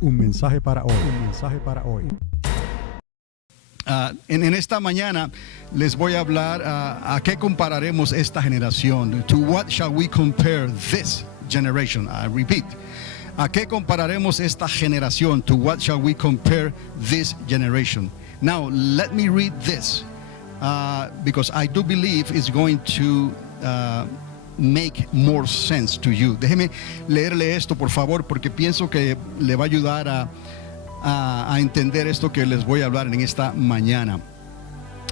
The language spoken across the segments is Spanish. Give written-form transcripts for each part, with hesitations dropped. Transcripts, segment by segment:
Un mensaje para hoy. Un mensaje para hoy. En esta mañana les voy a hablar a qué compararemos esta generación. To what shall we compare this generation? I repeat. ¿A qué compararemos esta generación? To what shall we compare this generation? Now, let me read this because I do believe it's going to make more sense to you. Déjeme leerle esto, por favor, porque pienso que le va a ayudar a entender esto que les voy a hablar en esta mañana.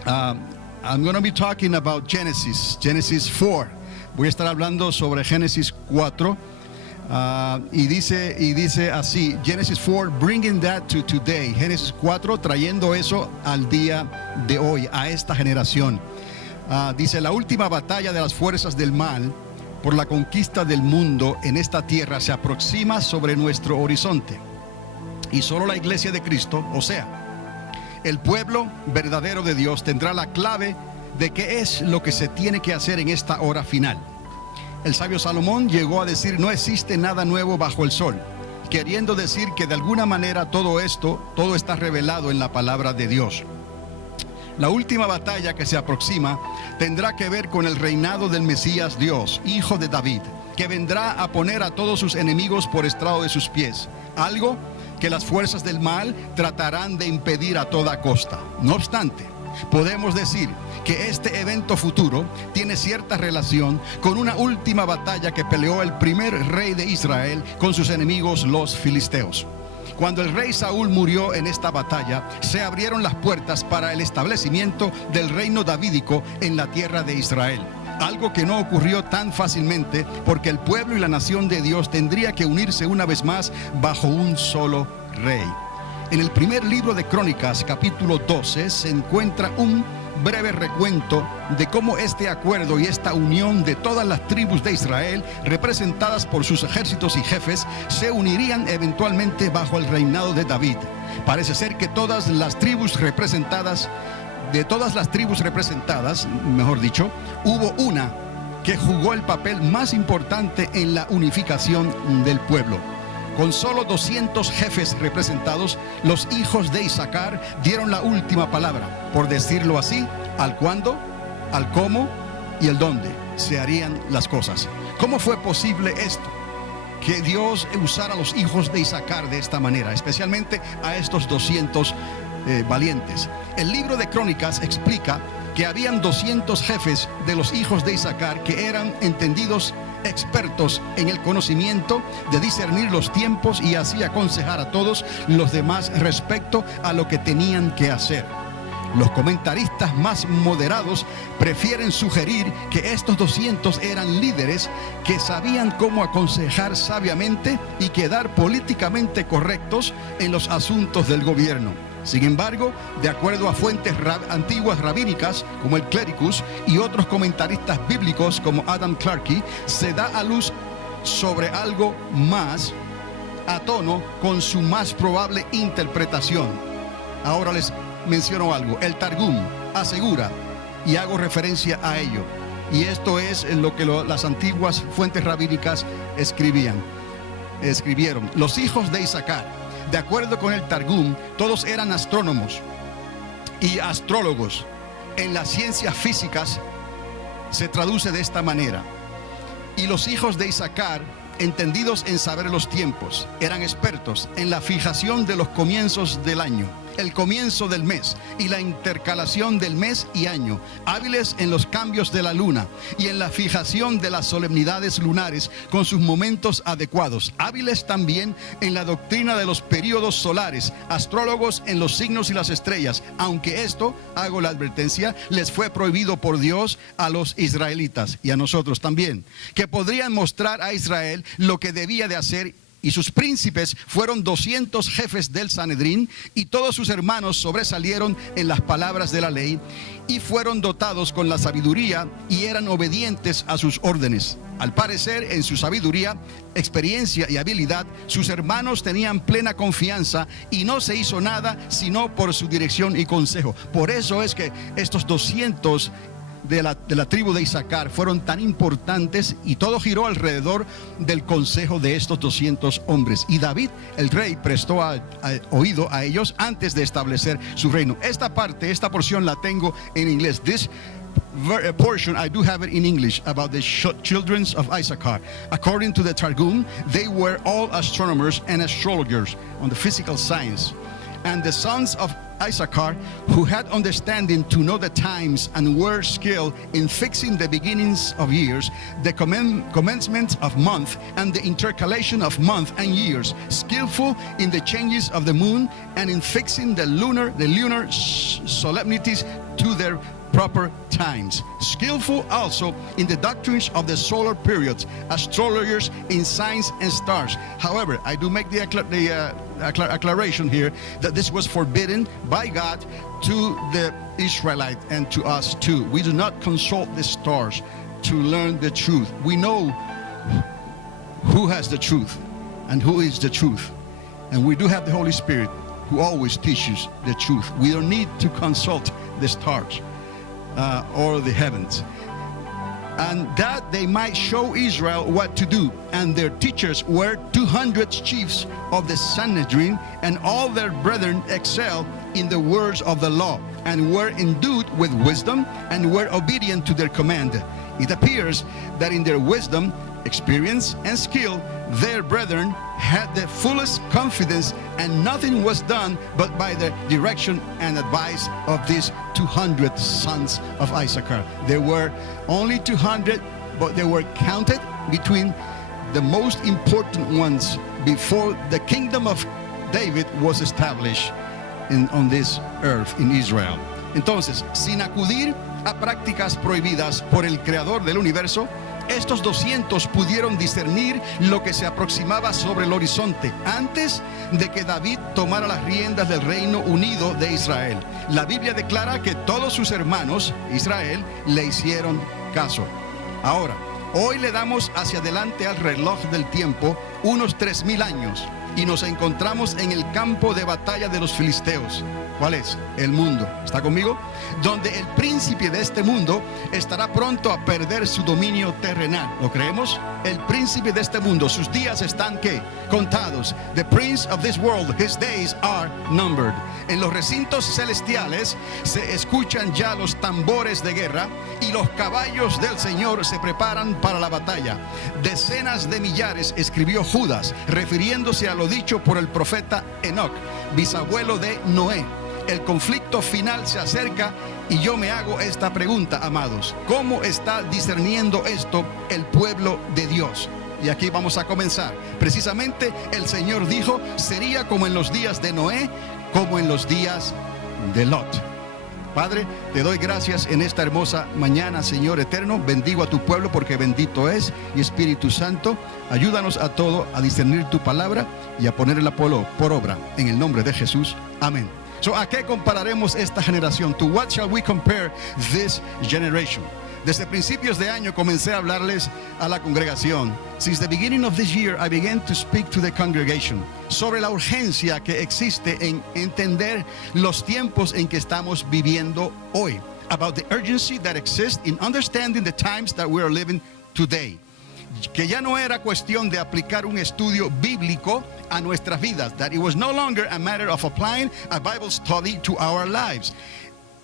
I'm going to be talking about Genesis 4. Voy a estar hablando sobre Génesis 4. Y dice así, Genesis 4, bringing that to today. Génesis 4, trayendo eso al día de hoy, a esta generación. Dice, la última batalla de las fuerzas del mal por la conquista del mundo en esta tierra se aproxima sobre nuestro horizonte. Y solo la iglesia de Cristo, o sea, el pueblo verdadero de Dios, tendrá la clave de qué es lo que se tiene que hacer en esta hora final. El sabio Salomón llegó a decir, no existe nada nuevo bajo el sol, queriendo decir que de alguna manera todo está revelado en la palabra de Dios. La última batalla que se aproxima tendrá que ver con el reinado del Mesías Dios, hijo de David, que vendrá a poner a todos sus enemigos por estrado de sus pies, algo que las fuerzas del mal tratarán de impedir a toda costa. No obstante, podemos decir que este evento futuro tiene cierta relación con una última batalla que peleó el primer rey de Israel con sus enemigos, los filisteos. Cuando el rey Saúl murió en esta batalla, se abrieron las puertas para el establecimiento del reino davídico en la tierra de Israel. Algo que no ocurrió tan fácilmente porque el pueblo y la nación de Dios tendría que unirse una vez más bajo un solo rey. En el primer libro de Crónicas, capítulo 12, se encuentra un breve recuento de cómo este acuerdo y esta unión de todas las tribus de Israel, representadas por sus ejércitos y jefes, se unirían eventualmente bajo el reinado de David. Parece ser que todas las tribus representadas, mejor dicho, hubo una que jugó el papel más importante en la unificación del pueblo. Con solo 200 jefes representados, los hijos de Isaacar dieron la última palabra, por decirlo así, al cuándo, al cómo y el dónde se harían las cosas. ¿Cómo fue posible esto? Que Dios usara a los hijos de Isaacar de esta manera, especialmente a estos 200 valientes. El libro de Crónicas explica que habían 200 jefes de los hijos de Isaacar que eran entendidos expertos en el conocimiento de discernir los tiempos y así aconsejar a todos los demás respecto a lo que tenían que hacer. Los comentaristas más moderados prefieren sugerir que estos 200 eran líderes que sabían cómo aconsejar sabiamente y quedar políticamente correctos en los asuntos del gobierno. Sin embargo, de acuerdo a fuentes antiguas rabínicas como el Clericus y otros comentaristas bíblicos como Adam Clarke, se da a luz sobre algo más a tono con su más probable interpretación. Ahora les menciono algo. El Targum asegura, y hago referencia a ello, y esto es lo que las antiguas fuentes rabínicas escribieron. Los hijos de Isaacar, de acuerdo con el Targum, todos eran astrónomos y astrólogos. En las ciencias físicas se traduce de esta manera. Y los hijos de Isaacar, entendidos en saber los tiempos, eran expertos en la fijación de los comienzos del año, el comienzo del mes y la intercalación del mes y año, hábiles en los cambios de la luna y en la fijación de las solemnidades lunares con sus momentos adecuados, hábiles también en la doctrina de los períodos solares, astrólogos en los signos y las estrellas, aunque esto, hago la advertencia, les fue prohibido por Dios a los israelitas y a nosotros también, que podrían mostrar a Israel lo que debía de hacer. Y sus príncipes fueron 200 jefes del Sanedrín, y todos sus hermanos sobresalieron en las palabras de la ley, y fueron dotados con la sabiduría, y eran obedientes a sus órdenes. Al parecer, en su sabiduría, experiencia y habilidad, sus hermanos tenían plena confianza, y no se hizo nada sino por su dirección y consejo. Por eso es que estos 200 de la tribu de Isaacar fueron tan importantes y todo giró alrededor del consejo de estos 200 hombres. Y David, el rey, prestó oído a ellos antes de establecer su reino. Esta porción la tengo en inglés. This portion I do have it in English about the children of Issachar. According to the Targum, they were all astronomers and astrologers on the physical science. And the sons of Issachar, who had understanding to know the times and were skilled in fixing the beginnings of years, the commencement of month, and the intercalation of month and years, skillful in the changes of the moon and in fixing the lunar solemnities to their proper times, skillful also in the doctrines of the solar periods, astrologers in signs and stars. However, I do make the acclaration here that this was forbidden by God to the Israelite and to us too. We do not consult the stars to learn the truth. We know who has the truth and who is the truth, and we do have the Holy Spirit who always teaches the truth. We don't need to consult the stars or the heavens, and that they might show Israel what to do. And their teachers were 200 chiefs of the Sanhedrin, and all their brethren excelled in the words of the law, and were endued with wisdom, and were obedient to their command. It appears that in their wisdom, experience, and skill, their brethren had the fullest confidence, and nothing was done but by the direction and advice of these 200 sons of Issachar. There were only 200, but they were counted between the most important ones before the kingdom of David was established on this earth in Israel. Entonces, sin acudir a prácticas prohibidas por el creador del universo, estos 200 pudieron discernir lo que se aproximaba sobre el horizonte antes de que David tomara las riendas del reino unido de Israel. La Biblia declara que todos sus hermanos, Israel, le hicieron caso. Ahora, hoy le damos hacia adelante al reloj del tiempo unos 3000 años y nos encontramos en el campo de batalla de los filisteos. ¿Cuál es? El mundo. ¿Está conmigo? Donde el príncipe de este mundo estará pronto a perder su dominio terrenal. ¿Lo creemos? El príncipe de este mundo, sus días están ¿qué? Contados. The prince of this world, his days are numbered. En los recintos celestiales se escuchan ya los tambores de guerra y los caballos del Señor se preparan para la batalla. Decenas de millares, escribió Judas, refiriéndose a lo dicho por el profeta Enoc, bisabuelo de Noé. El conflicto final se acerca y yo me hago esta pregunta, amados: ¿cómo está discerniendo esto el pueblo de Dios? Y aquí vamos a comenzar. Precisamente el Señor dijo, sería como en los días de Noé, como en los días de Lot. Padre, te doy gracias en esta hermosa mañana, Señor eterno. Bendigo a tu pueblo porque bendito es. Y Espíritu Santo, ayúdanos a todos a discernir tu palabra y a ponerla por obra. En el nombre de Jesús. Amén. So, ¿a qué compararemos esta generación? To what shall we compare this generation? Desde principios de año comencé a hablarles a la congregación. Since the beginning of this year, I began to speak to the congregation sobre la urgencia que existe en entender los tiempos en que estamos viviendo hoy. About the urgency that exists in understanding the times that we are living today. Que ya no era cuestión de aplicar un estudio bíblico a nuestras vidas. That it was no longer a matter of applying a Bible study to our lives.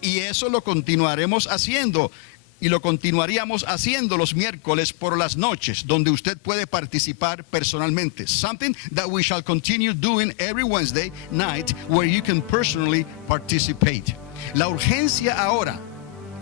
Y eso lo continuaremos haciendo. Y lo continuaríamos haciendo los miércoles por las noches, donde usted puede participar personalmente. Something that we shall continue doing every Wednesday night, where you can personally participate. La urgencia ahora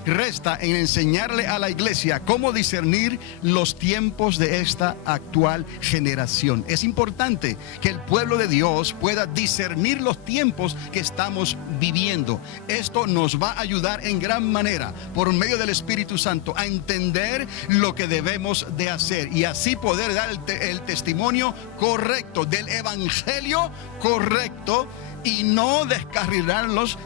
resta en enseñarle a la iglesia cómo discernir los tiempos de esta actual generación. Es importante que el pueblo de Dios pueda discernir los tiempos que estamos viviendo. Esto nos va a ayudar en gran manera, por medio del Espíritu Santo, a entender lo que debemos de hacer y así poder dar el testimonio correcto del evangelio correcto y no descarrilarnos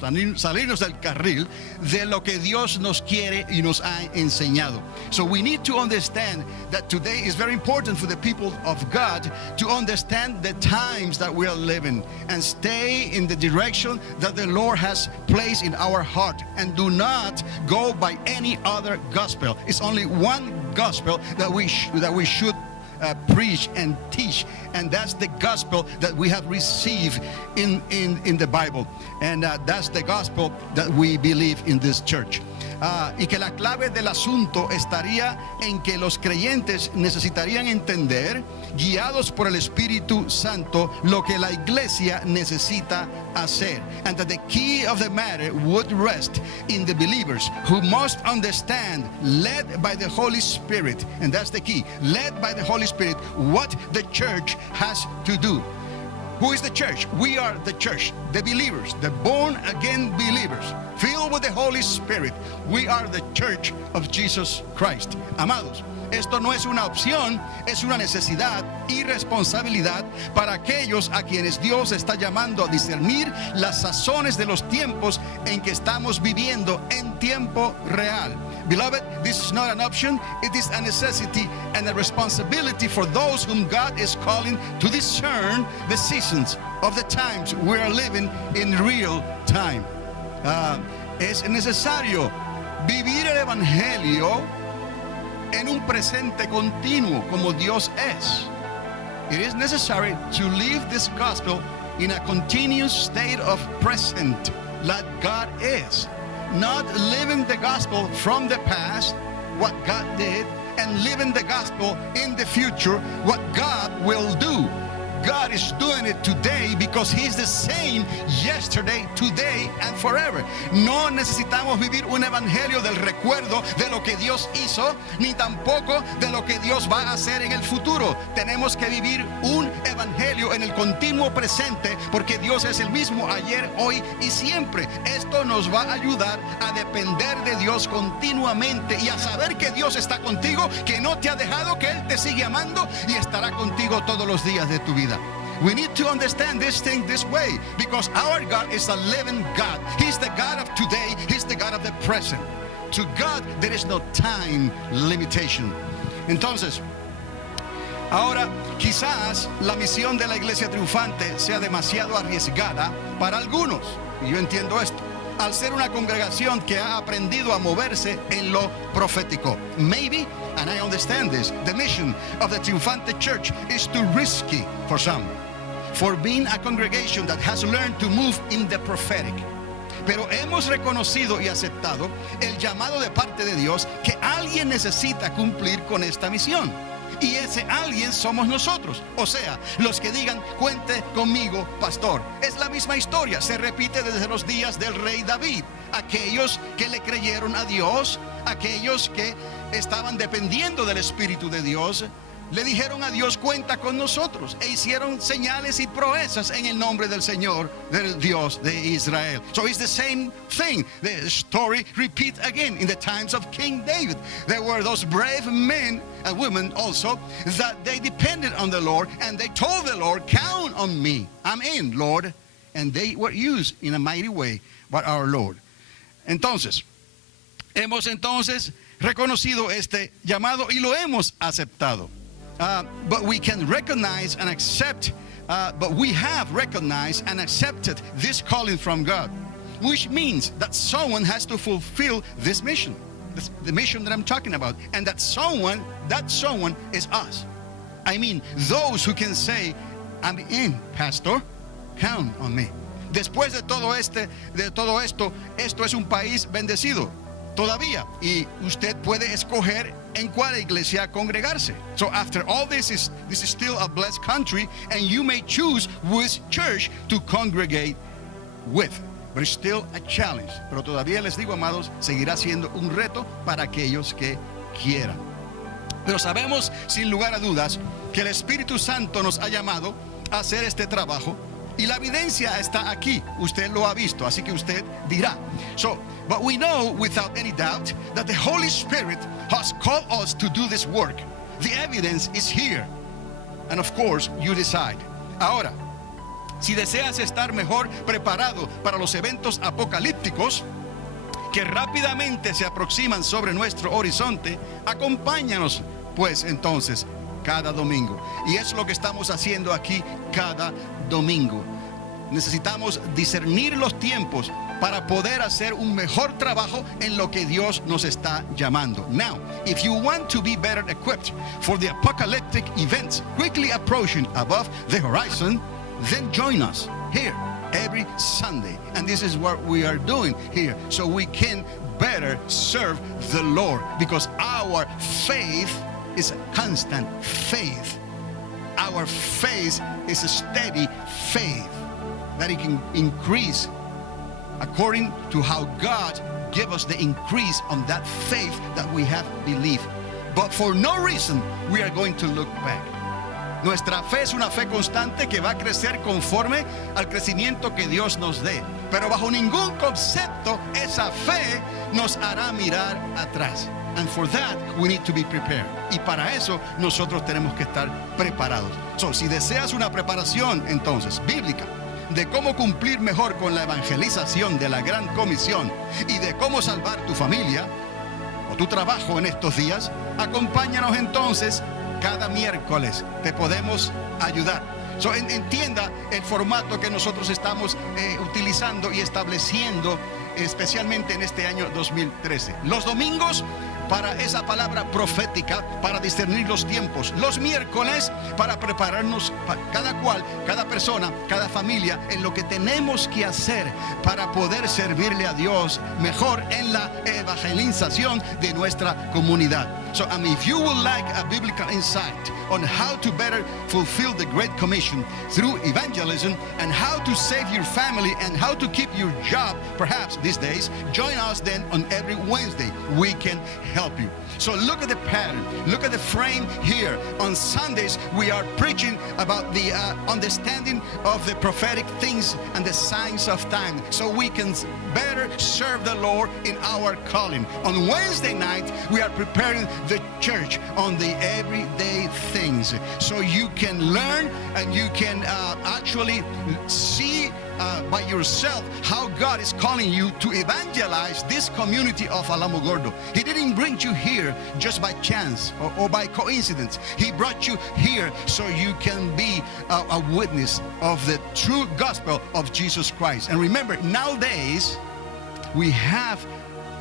salirnos del carril de lo que Dios nos quiere y nos ha enseñado. So we need to understand that today is very important for the people of God to understand the times that we are living and stay in the direction that the Lord has placed in our heart, and do not go by any other gospel. It's only one gospel that we should preach and teach, and that's the gospel that we have received in the Bible, and that's the gospel that we believe in this church. Y que la clave del asunto estaría en que los creyentes necesitarían entender, guiados por el Espíritu Santo, lo que la iglesia necesita hacer, and that the key of the matter would rest in the believers who must understand, led by the Holy Spirit, and that's the key, led by the Holy Spirit, what the church has to do. Who is the church? We are the church, the believers, the born-again believers, filled with the Holy Spirit. We are the church of Jesus Christ. Amados, esto no es una opción, es una necesidad y responsabilidad para aquellos a quienes Dios está llamando a discernir las sazones de los tiempos en que estamos viviendo en tiempo real. Beloved, this is not an option, it is a necessity and a responsibility for those whom God is calling to discern the seasons of the times we are living in real time. Es necesario vivir el Evangelio en un presente continuo como Dios es. It is necessary to live this gospel in a continuous state of present like God is. Not living the gospel from the past, what God did, and living the gospel in the future, what God will do. God is doing it today because He is the same yesterday, today, and forever. No necesitamos vivir un evangelio del recuerdo de lo que Dios hizo, ni tampoco de lo que Dios va a hacer en el futuro. Tenemos que vivir un evangelio en el continuo presente, porque Dios es el mismo ayer, hoy y siempre. Esto nos va a ayudar a depender de Dios continuamente y a saber que Dios está contigo, que no te ha dejado, que Él te sigue amando y estará contigo todos los días de tu vida. We need to understand this thing this way, because our God is a living God. He's the God of today. He's the God of the present. To God, there is no time limitation. Entonces, ahora quizás la misión de la iglesia triunfante sea demasiado arriesgada para algunos. Y yo entiendo esto. Al ser una congregación que ha aprendido a moverse en lo profético. Maybe, and I understand this, the mission of the Triunfante Church is too risky for some, for being a congregation that has learned to move in the prophetic. Pero hemos reconocido y aceptado el llamado de parte de Dios que alguien necesita cumplir con esta misión. Y ese alguien somos nosotros. O sea, los que digan, cuente conmigo, pastor. Es la misma historia, se repite desde los días del rey David. Aquellos que le creyeron a Dios, aquellos que estaban dependiendo del Espíritu de Dios, le dijeron a Dios, cuenta con nosotros, e hicieron señales y proezas en el nombre del Señor, del Dios de Israel. So it's the same thing. The story repeats again in the times of King David. There were those brave men and women also that they depended on the Lord, and they told the Lord, count on me, I'm in, Lord. And they were used in a mighty way by our Lord. Entonces, hemos reconocido este llamado y lo hemos aceptado. But we can recognize and accept, but we have recognized and accepted this calling from God, which means that someone has to fulfill this mission, the mission that I'm talking about, and that someone is us. I mean, those who can say, I'm in, pastor, count on me. Después de todo esto, esto es un país bendecido todavía, y usted puede escoger en cuál iglesia congregarse. So after all this is still a blessed country, and you may choose which church to congregate with. But it's still a challenge. Pero todavía les digo, amados, seguirá siendo un reto para aquellos que quieran. Pero sabemos sin lugar a dudas que el Espíritu Santo nos ha llamado a hacer este trabajo. Y la evidencia está aquí, usted lo ha visto, así que usted dirá. But we know without any doubt that the Holy Spirit has called us to do this work. The evidence is here. And of course, you decide. Ahora, Si deseas estar mejor preparado para los eventos apocalípticos que rápidamente se aproximan sobre nuestro horizonte, acompáñanos pues entonces cada domingo. Y es lo que estamos haciendo aquí cada domingo. Necesitamos discernir los tiempos para poder hacer un mejor trabajo en lo que Dios nos está llamando. Now, if you want to be better equipped for the apocalyptic events quickly approaching above the horizon, then join us here every Sunday. And this is what we are doing here, so we can better serve the Lord, because our faith is a constant faith. Our faith is a steady faith that it can increase according to how God give us the increase on that faith that we have believed. But for no reason we are going to look back. Nuestra fe es una fe constante que va a crecer conforme al crecimiento que Dios nos dé. Pero bajo ningún concepto esa fe nos hará mirar atrás. And for that we need to be prepared. Y para eso nosotros tenemos que estar preparados. So, si deseas una preparación entonces bíblica de cómo cumplir mejor con la evangelización de la gran comisión y de cómo salvar tu familia o tu trabajo en estos días, acompáñanos entonces cada miércoles. Te podemos ayudar. So, entienda el formato que nosotros estamos utilizando y estableciendo, especialmente en este año 2013. Los domingos para esa palabra profética, para discernir los tiempos. Los miércoles para prepararnos, cada cual, cada persona, cada familia, en lo que tenemos que hacer para poder servirle a Dios mejor en la evangelización de nuestra comunidad. So, if you would like a biblical insight on how to better fulfill the Great Commission through evangelism, and how to save your family, and how to keep your job, perhaps these days, join us then on every Wednesday. We can help you. So look at the pattern, look at the frame here. On Sundays, we are preaching about the understanding of the prophetic things and the signs of time, so we can better serve the Lord in our calling. On Wednesday night, we are preparing the church on the everyday things, so you can learn and you can actually see by yourself how God is calling you to evangelize this community of Alamogordo. He didn't bring you here just by chance or by coincidence. He brought you here so you can be a witness of the true gospel of Jesus Christ. And remember, nowadays we have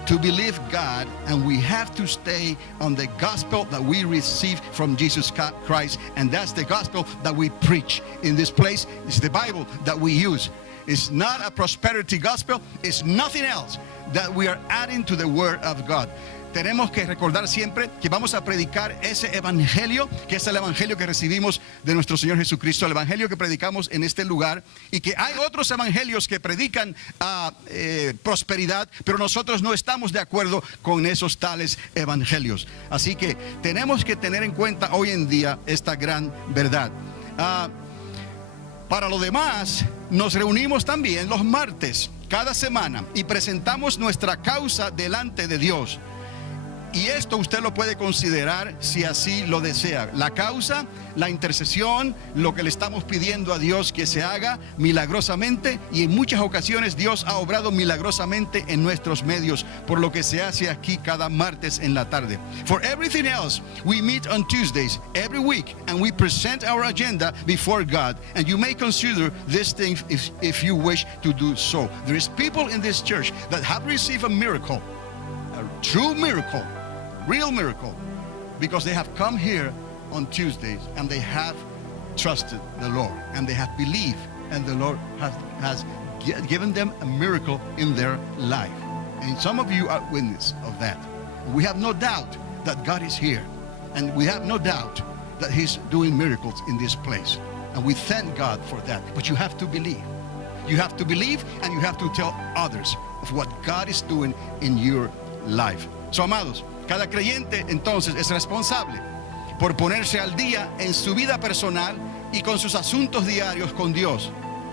to believe God, and we have to stay on the gospel that we receive from Jesus Christ, and that's the gospel that we preach in this place. It's the Bible that we use. It's not a prosperity gospel. It's nothing else that we are adding to the word of God. Tenemos que recordar siempre que vamos a predicar ese evangelio, que es el evangelio que recibimos de nuestro Señor Jesucristo, el evangelio que predicamos en este lugar, y que hay otros evangelios que predican prosperidad, pero nosotros no estamos de acuerdo con esos tales evangelios. Así que tenemos que tener en cuenta hoy en día esta gran verdad. Para lo demás, nos reunimos también los martes cada semana y presentamos nuestra causa delante de Dios. Y esto usted lo puede considerar si así lo desea. La causa, la intercesión, lo que le estamos pidiendo a Dios que se haga milagrosamente, y en muchas ocasiones Dios ha obrado milagrosamente en nuestros medios, por lo que se hace aquí cada martes en la tarde. For everything else, we meet on Tuesdays every week and we present our agenda before God, and you may consider this thing if you wish to do so. There is people in this church that have received a miracle, a true miracle, real miracle, because they have come here on Tuesdays and they have trusted the Lord and they have believed, and the Lord has given them a miracle in their life. And some of you are witness of that. We have no doubt that God is here, and we have no doubt that He's doing miracles in this place, and we thank God for that. But you have to believe. You have to believe, and you have to tell others of what God is doing in your life. So, amados, cada creyente entonces es responsable por ponerse al día en su vida personal y con sus asuntos diarios con Dios.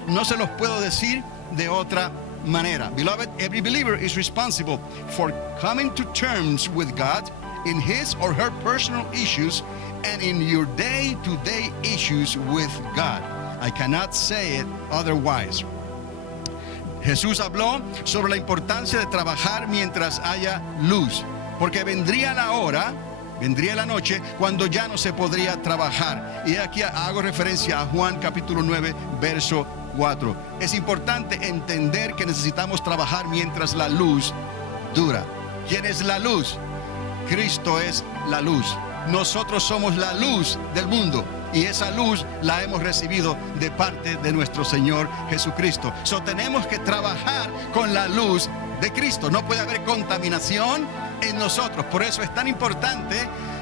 No se los puedo decir de otra manera. Beloved, every believer is responsible for coming to terms with God in his or her personal issues and in your day-to-day issues with God. I cannot say it otherwise. Jesús habló sobre la importancia de trabajar mientras haya luz, porque vendría la hora, vendría la noche cuando ya no se podría trabajar. Y aquí hago referencia a Juan capítulo 9, verso 4. Es importante entender que necesitamos trabajar mientras la luz dura. ¿Quién es la luz? Cristo es la luz. Nosotros somos la luz del mundo. Y esa luz la hemos recibido de parte de nuestro Señor Jesucristo. Tenemos que trabajar con la luz de Cristo. No puede haber contaminación en nosotros. Por eso es tan importante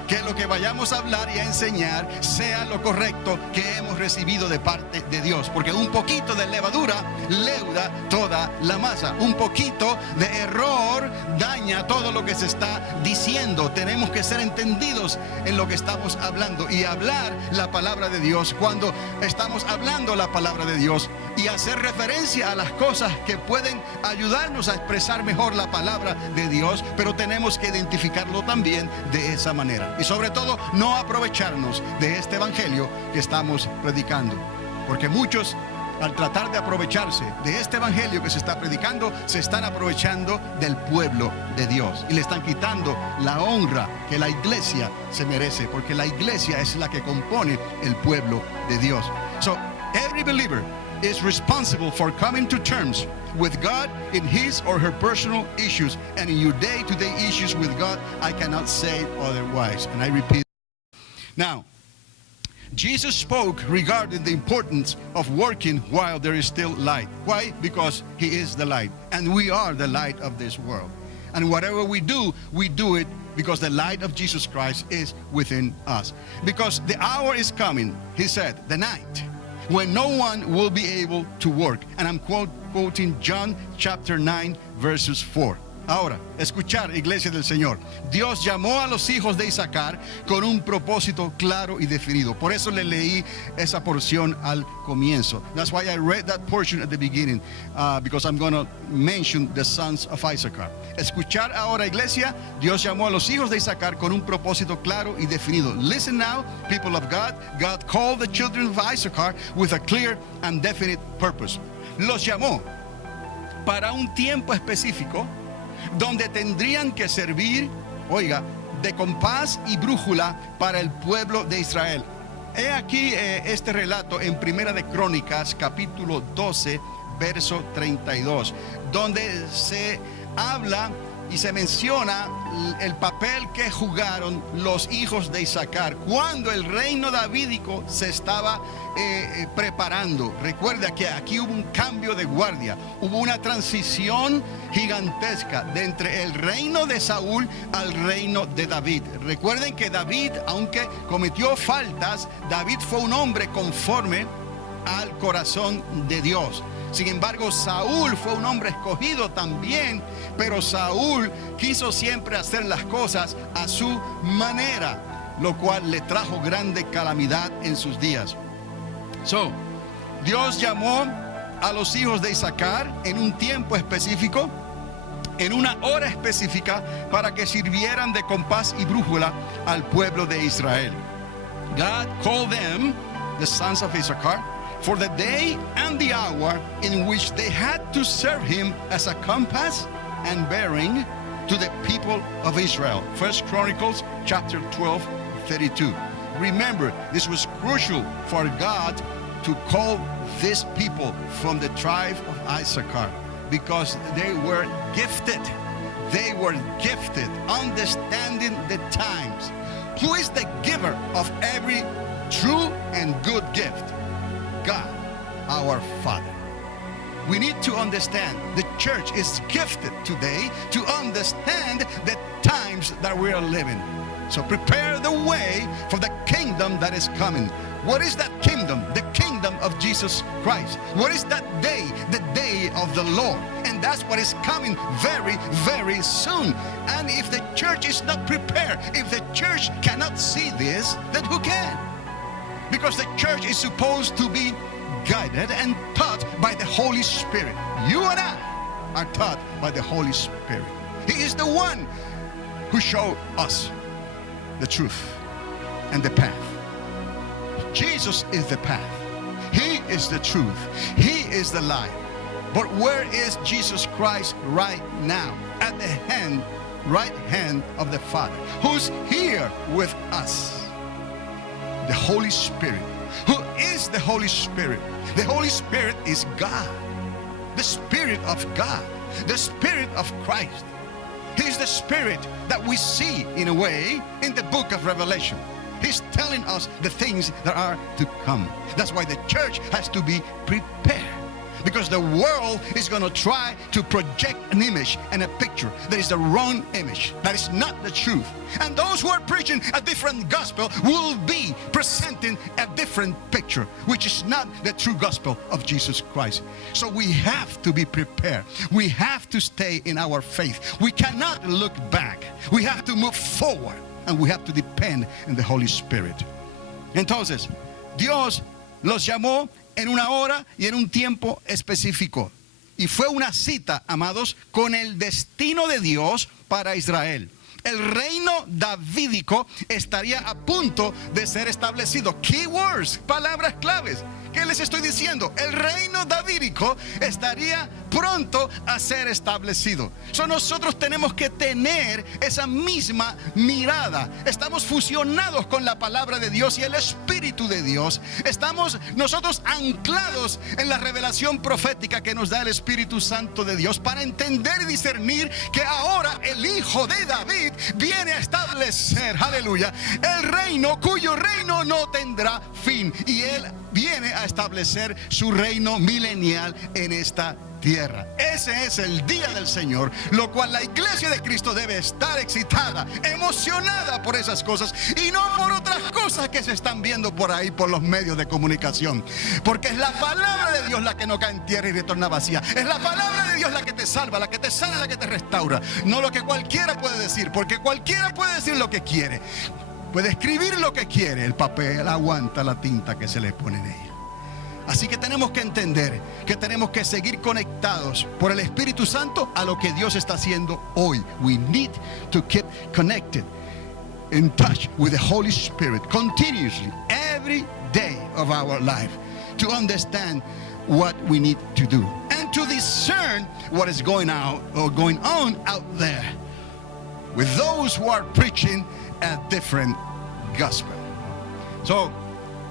que lo que vayamos a hablar y a enseñar sea lo correcto que hemos recibido de parte de Dios. Porque un poquito de levadura leuda toda la masa. Un poquito de error daña todo lo que se está diciendo. Tenemos que ser entendidos en lo que estamos hablando y hablar la palabra de Dios cuando estamos hablando la palabra de Dios y hacer referencia a las cosas que pueden ayudarnos a expresar mejor la palabra de Dios, pero tenemos que identificarlo también de esa manera. Y sobre todo, no aprovecharnos de este evangelio que estamos predicando. Porque muchos, al tratar de aprovecharse de este evangelio que se está predicando, se están aprovechando del pueblo de Dios. Y le están quitando la honra que la iglesia se merece. Porque la iglesia es la que compone el pueblo de Dios. So, every believer is responsible for coming to terms with God in his or her personal issues, and in your day-to-day issues with God. I cannot say it otherwise. And I repeat. Now, Jesus spoke regarding the importance of working while there is still light. Why? Because he is the light, and we are the light of this world. And whatever we do it because the light of Jesus Christ is within us. Because the hour is coming, he said, the night, when no one will be able to work. And I'm quoting John chapter 9, verses 4. Ahora, escuchar, iglesia del Señor. Dios llamó a los hijos de Isaacar con un propósito claro y definido. Por eso le leí esa porción al comienzo. That's why I read that portion at the beginning, because I'm going to mention the sons of Issachar. Escuchar ahora, iglesia. Dios llamó a los hijos de Isaacar con un propósito claro y definido. Listen now, people of God. God called the children of Issachar with a clear and definite purpose. Los llamó para un tiempo específico donde tendrían que servir, oiga, de compás y brújula para el pueblo de Israel. He aquí este relato en Primera de Crónicas, capítulo 12, verso 32, donde se habla y se menciona el papel que jugaron los hijos de Isaacar cuando el reino davídico se estaba preparando. Recuerda que aquí hubo un cambio de guardia, hubo una transición gigantesca de entre el reino de Saúl al reino de David. Recuerden que David, aunque cometió faltas, David fue un hombre conforme al corazón de Dios. Sin embargo, Saúl fue un hombre escogido también, pero Saúl quiso siempre hacer las cosas a su manera, lo cual le trajo grande calamidad en sus días. Dios llamó a los hijos de Isaacar en un tiempo específico, en una hora específica, para que sirvieran de compás y brújula al pueblo de Israel. God called them, the sons of Issachar, for the day and the hour in which they had to serve him as a compass and bearing to the people of Israel. 1 Chronicles chapter 12, 32. Remember, this was crucial for God to call these people from the tribe of Issachar because they were gifted. They were gifted, understanding the times. Who is the giver of every true and good gift? God, our Father. We need to understand the church is gifted today to understand the times that we are living. So prepare the way for the kingdom that is coming. What is that kingdom? The kingdom of Jesus Christ. What is that day? The day of the Lord. And that's what is coming very, very soon. And if the church is not prepared, if the church cannot see this, then who can? Because the church is supposed to be guided and taught by the Holy Spirit. You and I are taught by the Holy Spirit. He is the one who showed us the truth and the path. Jesus is the path. He is the truth. He is the life. But where is Jesus Christ right now? At the right hand of the Father. Who's here with us? The Holy Spirit. Who is the Holy Spirit? The Holy Spirit is God. The Spirit of God. The Spirit of Christ. He's the Spirit that we see in a way in the book of Revelation. He's telling us the things that are to come. That's why the church has to be prepared. Because the world is going to try to project an image and a picture that is the wrong image. That is not the truth. And those who are preaching a different gospel will be presenting a different picture, which is not the true gospel of Jesus Christ. So we have to be prepared. We have to stay in our faith. We cannot look back. We have to move forward. And we have to depend on the Holy Spirit. Entonces, Dios los llamó en una hora y en un tiempo específico. Y fue una cita, amados, con el destino de Dios para Israel. El reino davídico estaría a punto de ser establecido. Keywords, palabras claves. ¿Qué les estoy diciendo? El reino davídico estaría pronto a ser establecido. Nosotros tenemos que tener esa misma mirada. Estamos fusionados con la palabra de Dios y el Espíritu de Dios. Estamos nosotros anclados en la revelación profética que nos da el Espíritu Santo de Dios para entender y discernir que ahora el Hijo de David viene a establecer, aleluya, el reino cuyo reino no tendrá fin. Y Él viene a establecer su reino milenial en esta tierra. Ese es el día del Señor, lo cual la iglesia de Cristo debe estar excitada, emocionada por esas cosas y no por otras cosas que se están viendo por ahí por los medios de comunicación. Porque es la palabra de Dios la que no cae en tierra y retorna vacía. Es la palabra de Dios la que te salva, la que te sana, la que te restaura. No lo que cualquiera puede decir, porque cualquiera puede decir lo que quiere. Puede escribir lo que quiere, el papel aguanta la tinta que se le pone en ella. Así que tenemos que entender que tenemos que seguir conectados por el Espíritu Santo a lo que Dios está haciendo hoy. We need to keep connected, in touch with the Holy Spirit continuously, every day of our life, to understand what we need to do and to discern what is going on out there with those who are preaching a different gospel. So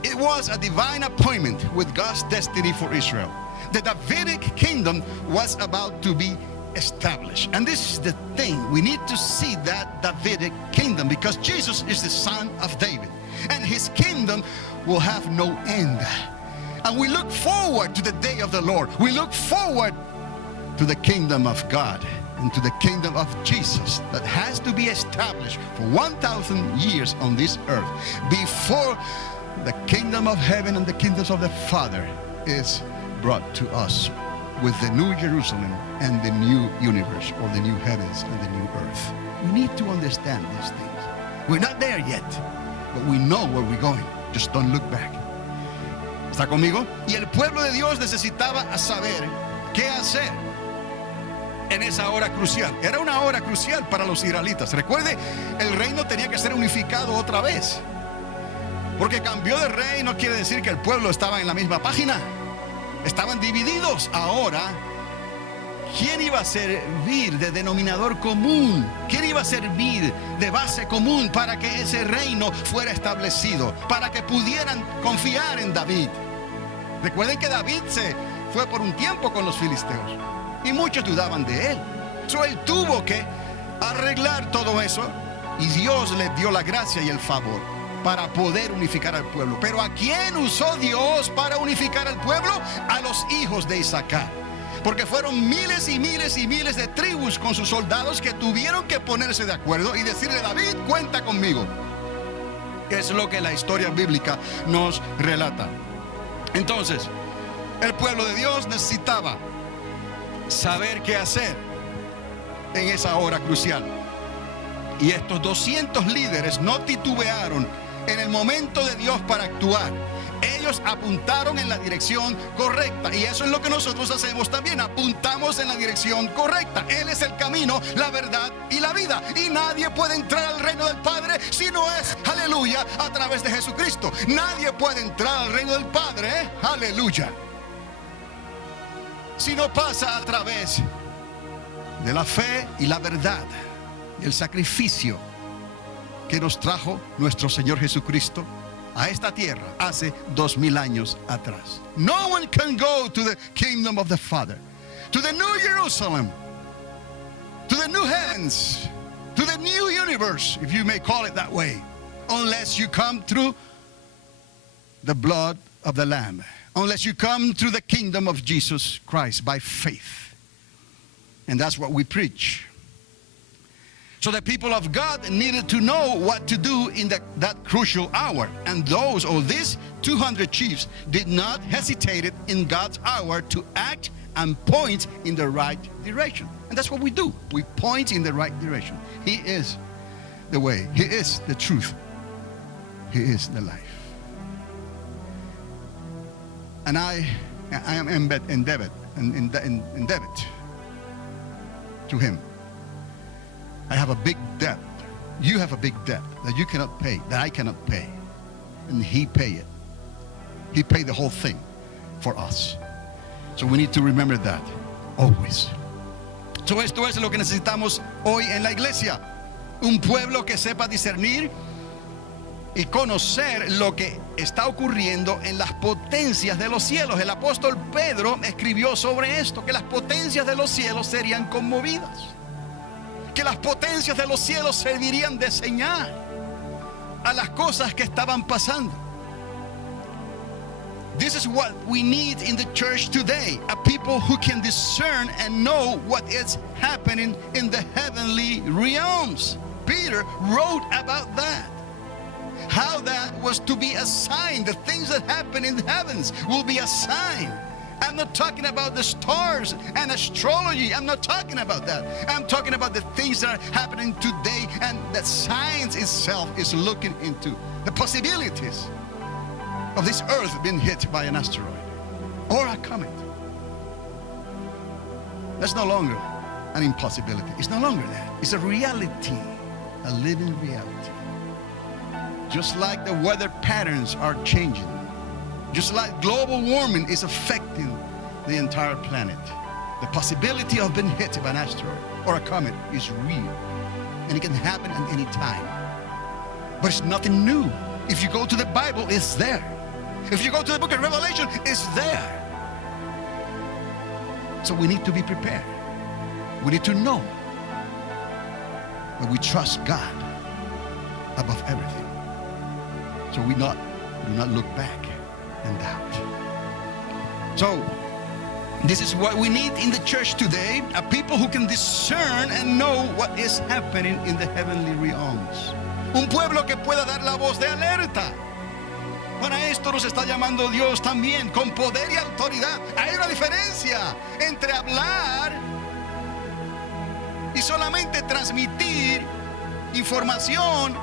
it was a divine appointment with God's destiny for Israel. The Davidic kingdom was about to be established. And this is the thing. We need to see that Davidic kingdom because Jesus is the son of David. And his kingdom will have no end. And we look forward to the day of the Lord. We look forward to the kingdom of God and to the kingdom of Jesus that has to be established for 1,000 years on this earth before the kingdom of heaven and the kingdoms of the Father is brought to us with the new Jerusalem and the new universe, or the new heavens and the new earth. We need to understand these things. We're not there yet, but we know where we're going. Just don't look back. ¿Está conmigo? Y el pueblo de Dios necesitaba saber qué hacer en esa hora crucial. Era una hora crucial para los israelitas. Recuerde, el reino tenía que ser unificado otra vez. Porque cambió de rey no quiere decir que el pueblo estaba en la misma página. Estaban divididos. Ahora, ¿quién iba a servir de denominador común? ¿Quién iba a servir de base común para que ese reino fuera establecido? Para que pudieran confiar en David. Recuerden que David se fue por un tiempo con los filisteos y muchos dudaban de él. Él tuvo que arreglar todo eso y Dios le dio la gracia y el favor para poder unificar al pueblo. Pero ¿a quién usó Dios para unificar al pueblo? A los hijos de Isaacar. Porque fueron miles y miles y miles de tribus con sus soldados que tuvieron que ponerse de acuerdo y decirle: David, cuenta conmigo. Es lo que la historia bíblica nos relata. Entonces, el pueblo de Dios necesitaba saber qué hacer en esa hora crucial. Y estos 200 líderes no titubearon en el momento de Dios para actuar. Ellos apuntaron en la dirección correcta. Y eso es lo que nosotros hacemos también. Apuntamos en la dirección correcta. Él es el camino, la verdad y la vida. Y nadie puede entrar al reino del Padre si no es, aleluya, a través de Jesucristo. Nadie puede entrar al reino del Padre, aleluya, si no pasa a través de la fe y la verdad, el sacrificio que nos trajo nuestro Señor Jesucristo a esta tierra hace 2000 años atrás. No one can go to the kingdom of the Father, to the new Jerusalem, to the new heavens, to the new universe, if you may call it that way, unless you come through the blood of the Lamb, unless you come through the kingdom of Jesus Christ by faith. And that's what we preach. So the people of God needed to know what to do in that crucial hour. And these 200 chiefs did not hesitate in God's hour to act and point in the right direction. And that's what we do. We point in the right direction. He is the way. He is the truth. He is the life. And I am indebted to him. I have a big debt. You have a big debt that you cannot pay, that I cannot pay. And he paid it. He paid the whole thing for us. So we need to remember that always. So esto es lo que necesitamos hoy en la iglesia. Un pueblo que sepa discernir y conocer lo que está ocurriendo en las potencias de los cielos. El apóstol Pedro escribió sobre esto, que las potencias de los cielos serían conmovidas, que las potencias de los cielos servirían de señal a las cosas que estaban pasando. This is what we need in the church today, a people who can discern and know what is happening in the heavenly realms. Peter wrote about that, how that was to be a sign. The things that happen in the heavens will be a sign. I'm not talking about the stars and astrology. I'm not talking about that. I'm talking about the things that are happening today, and that science itself is looking into the possibilities of this earth being hit by an asteroid or a comet. That's no longer an impossibility. It's no longer that. It's a reality, a living reality. Just like the weather patterns are changing, just like global warming is affecting the entire planet, the possibility of being hit by an asteroid or a comet is real, and it can happen at any time. But it's nothing new. If you go to the Bible, it's there. If you go to the book of Revelation, it's there. So we need to be prepared. We need to know that we trust God above everything. So we do not look back and doubt. So this is what we need in the church today, a people who can discern and know what is happening in the heavenly realms. Un pueblo que pueda dar la voz de alerta. Para esto nos está llamando Dios también, con poder y autoridad. Hay una diferencia entre hablar y solamente transmitir información,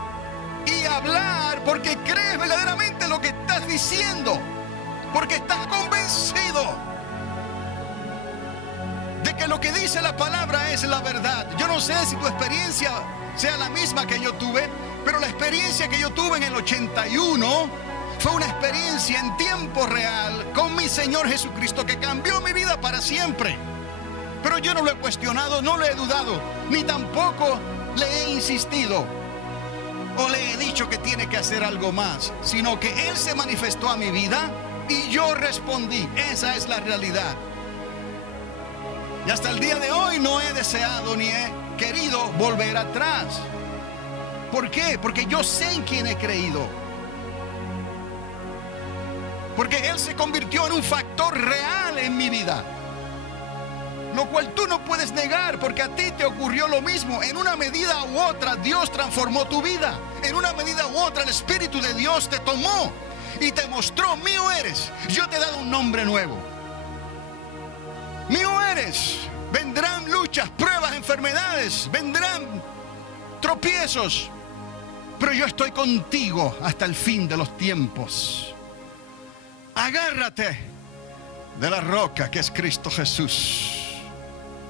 y hablar porque crees verdaderamente lo que estás diciendo, porque estás convencido de que lo que dice la palabra es la verdad. Yo no sé si tu experiencia sea la misma que yo tuve, pero la experiencia que yo tuve en el 81 fue una experiencia en tiempo real con mi Señor Jesucristo que cambió mi vida para siempre. Pero yo no lo he cuestionado, no lo he dudado, ni tampoco le he insistido o le he dicho que tiene que hacer algo más, sino que Él se manifestó a mi vida y yo respondí. Esa es la realidad. Y hasta el día de hoy no he deseado ni he querido volver atrás. ¿Por qué? Porque yo sé en quién he creído. Porque Él se convirtió en un factor real en mi vida, lo cual tú no puedes negar, porque a ti te ocurrió lo mismo. En una medida u otra Dios transformó tu vida. En una medida u otra el Espíritu de Dios te tomó y te mostró: mío eres, yo te he dado un nombre nuevo. Mío eres. Vendrán luchas, pruebas, enfermedades, vendrán tropiezos, pero yo estoy contigo hasta el fin de los tiempos. Agárrate de la roca que es Cristo Jesús,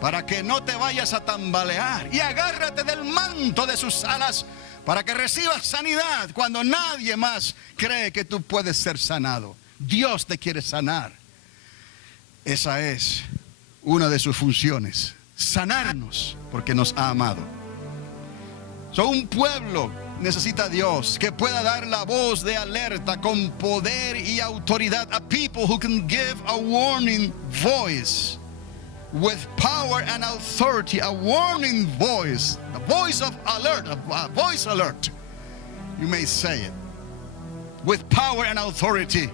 para que no te vayas a tambalear, y agárrate del manto de sus alas para que recibas sanidad cuando nadie más cree que tú puedes ser sanado. Dios te quiere sanar. Esa es una de sus funciones, sanarnos porque nos ha amado. Un pueblo necesita a Dios que pueda dar la voz de alerta con poder y autoridad. A people who can give a warning voice with power and authority. A warning voice, a voice of alert, a voice alert, you may say it, with power and authority,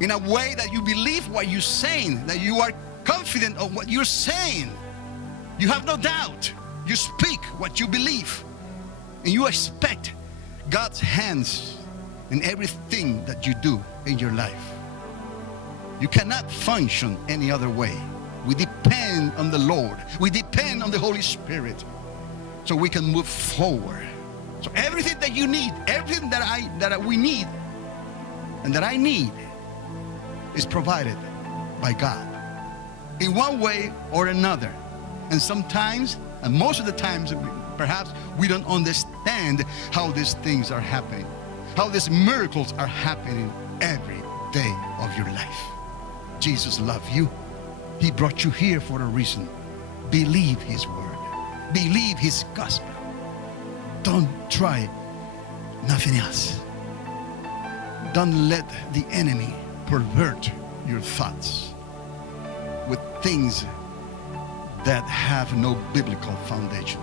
in a way that you believe what you're saying, that you are confident of what you're saying. You have no doubt. You speak what you believe, and you expect God's hands in everything that you do in your life. You cannot function any other way. We depend on the Lord. We depend on the Holy Spirit so we can move forward. So everything that you need, everything that we need and that I need is provided by God in one way or another. And sometimes, and most of the times, perhaps we don't understand how these things are happening, how these miracles are happening every day of your life. Jesus loves you. He brought you here for a reason. Believe His word. Believe His gospel. Don't try nothing else. Don't let the enemy pervert your thoughts with things that have no biblical foundation.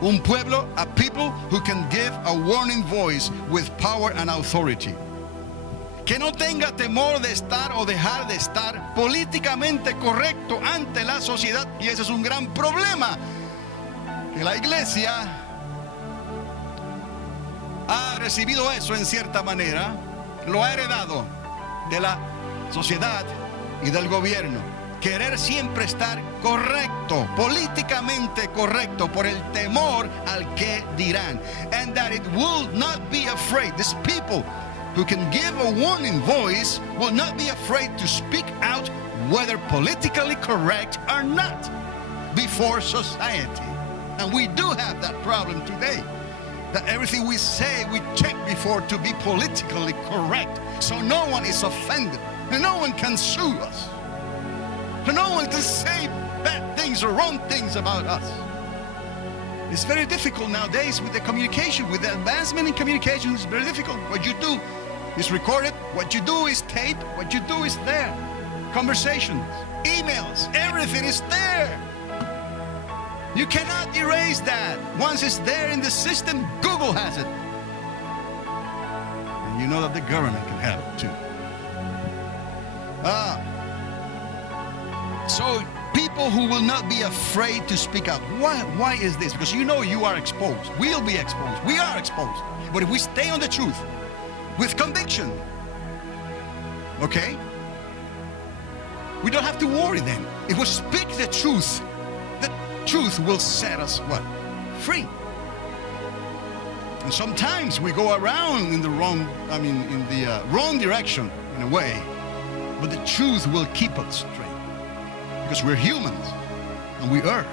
Un pueblo, a people who can give a warning voice with power and authority. Que no tenga temor de estar o dejar de estar políticamente correcto ante la sociedad. Y ese es un gran problema. Que la iglesia ha recibido eso en cierta manera, lo ha heredado de la sociedad y del gobierno. Querer siempre estar correcto, políticamente correcto, por el temor al que dirán. And that it will not be afraid. These people who can give a warning voice will not be afraid to speak out, whether politically correct or not, before society. And we do have that problem today, that everything we say we check before to be politically correct, so no one is offended and no one can sue us. No one can say bad things or wrong things about us. It's very difficult nowadays with the communication, with the advancement in communication. It's very difficult. What you do is recorded. What you do is tape. What you do is there. Conversations, emails, everything is there. You cannot erase that. Once it's there in the system, Google has it. And you know that the government can have it too. So people who will not be afraid to speak out. Why is this? Because you know you are exposed. We'll be exposed. We are exposed. But if we stay on the truth with conviction, okay, we don't have to worry then. If we speak the truth will set us what? Free. And sometimes we go around in the wrong direction in a way, but the truth will keep us straight. Because we're humans and we err.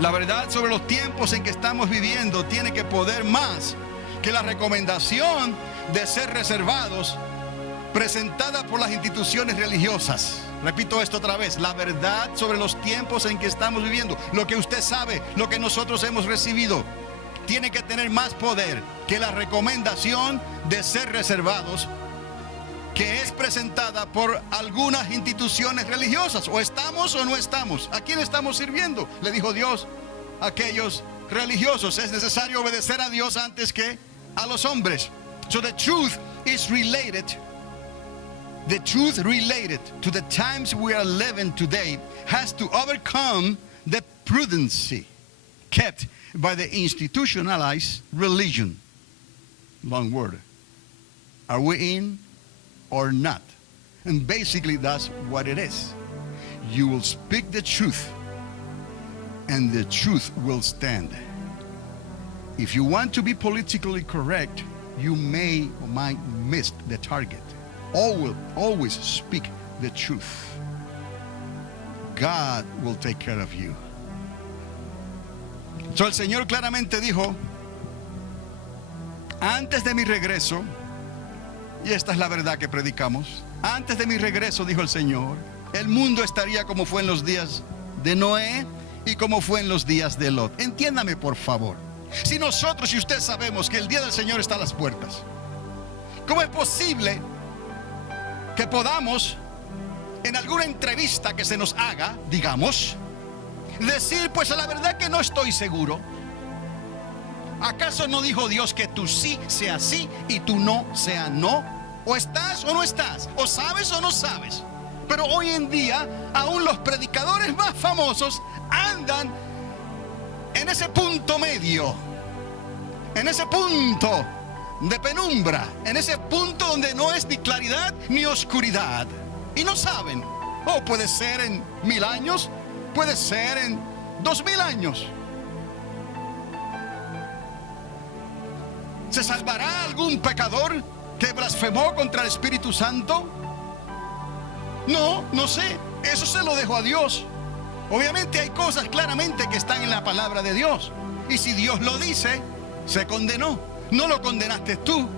La verdad sobre los tiempos en que estamos viviendo tiene que poder más que la recomendación de ser reservados presentada por las instituciones religiosas. Repito esto otra vez: la verdad sobre los tiempos en que estamos viviendo, lo que usted sabe, lo que nosotros hemos recibido, tiene que tener más poder que la recomendación de ser reservados que es presentada por algunas instituciones religiosas. O estamos o no estamos. ¿A quién estamos sirviendo? Le dijo Dios a aquellos religiosos: es necesario obedecer a Dios antes que a los hombres. So the truth is related. The truth related to the times we are living today has to overcome the prudency kept by the institutionalized religion. Long word. Are we in or not? And basically that's what it is. You will speak the truth and the truth will stand. If you want to be politically correct, you may or might miss the target. Always speak the truth. God will take care of you. So el Señor claramente dijo, antes de mi regreso, y esta es la verdad que predicamos, antes de mi regreso, dijo el Señor, el mundo estaría como fue en los días de Noé y como fue en los días de Lot. Entiéndame, por favor. Si nosotros y usted sabemos que el día del Señor está a las puertas, ¿cómo es posible que podamos, en alguna entrevista que se nos haga, digamos, decir, pues a la verdad que no estoy seguro? ¿Acaso no dijo Dios que tú sí sea sí y tú no sea no? O estás o no estás, o sabes o no sabes. Pero hoy en día, aún los predicadores más famosos andan en ese punto medio, en ese punto de penumbra, en ese punto donde no es ni claridad ni oscuridad. Y no saben, puede ser en 1000 años, puede ser en 2000 años. ¿Se salvará algún pecador que blasfemó contra el Espíritu Santo? No sé. Eso se lo dejo a Dios. Obviamente hay cosas claramente que están en la palabra de Dios. Y si Dios lo dice, se condenó. No lo condenaste tú.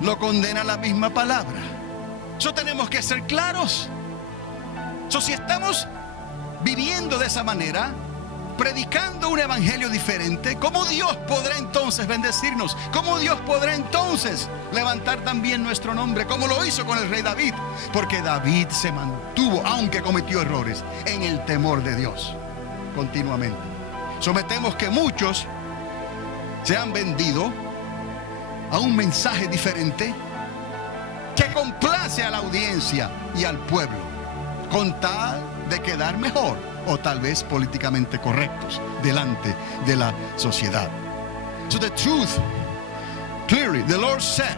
Lo condena la misma palabra. Eso tenemos que ser claros. Si estamos viviendo de esa manera, predicando un evangelio diferente, ¿cómo Dios podrá entonces bendecirnos? ¿Cómo Dios podrá entonces levantar también nuestro nombre, como lo hizo con el rey David? Porque David se mantuvo, aunque cometió errores, en el temor de Dios continuamente. Sometemos que muchos se han vendido a un mensaje diferente que complace a la audiencia y al pueblo, con tal de quedar mejor, o tal vez políticamente correctos delante de la sociedad. So the truth, clearly, the Lord said,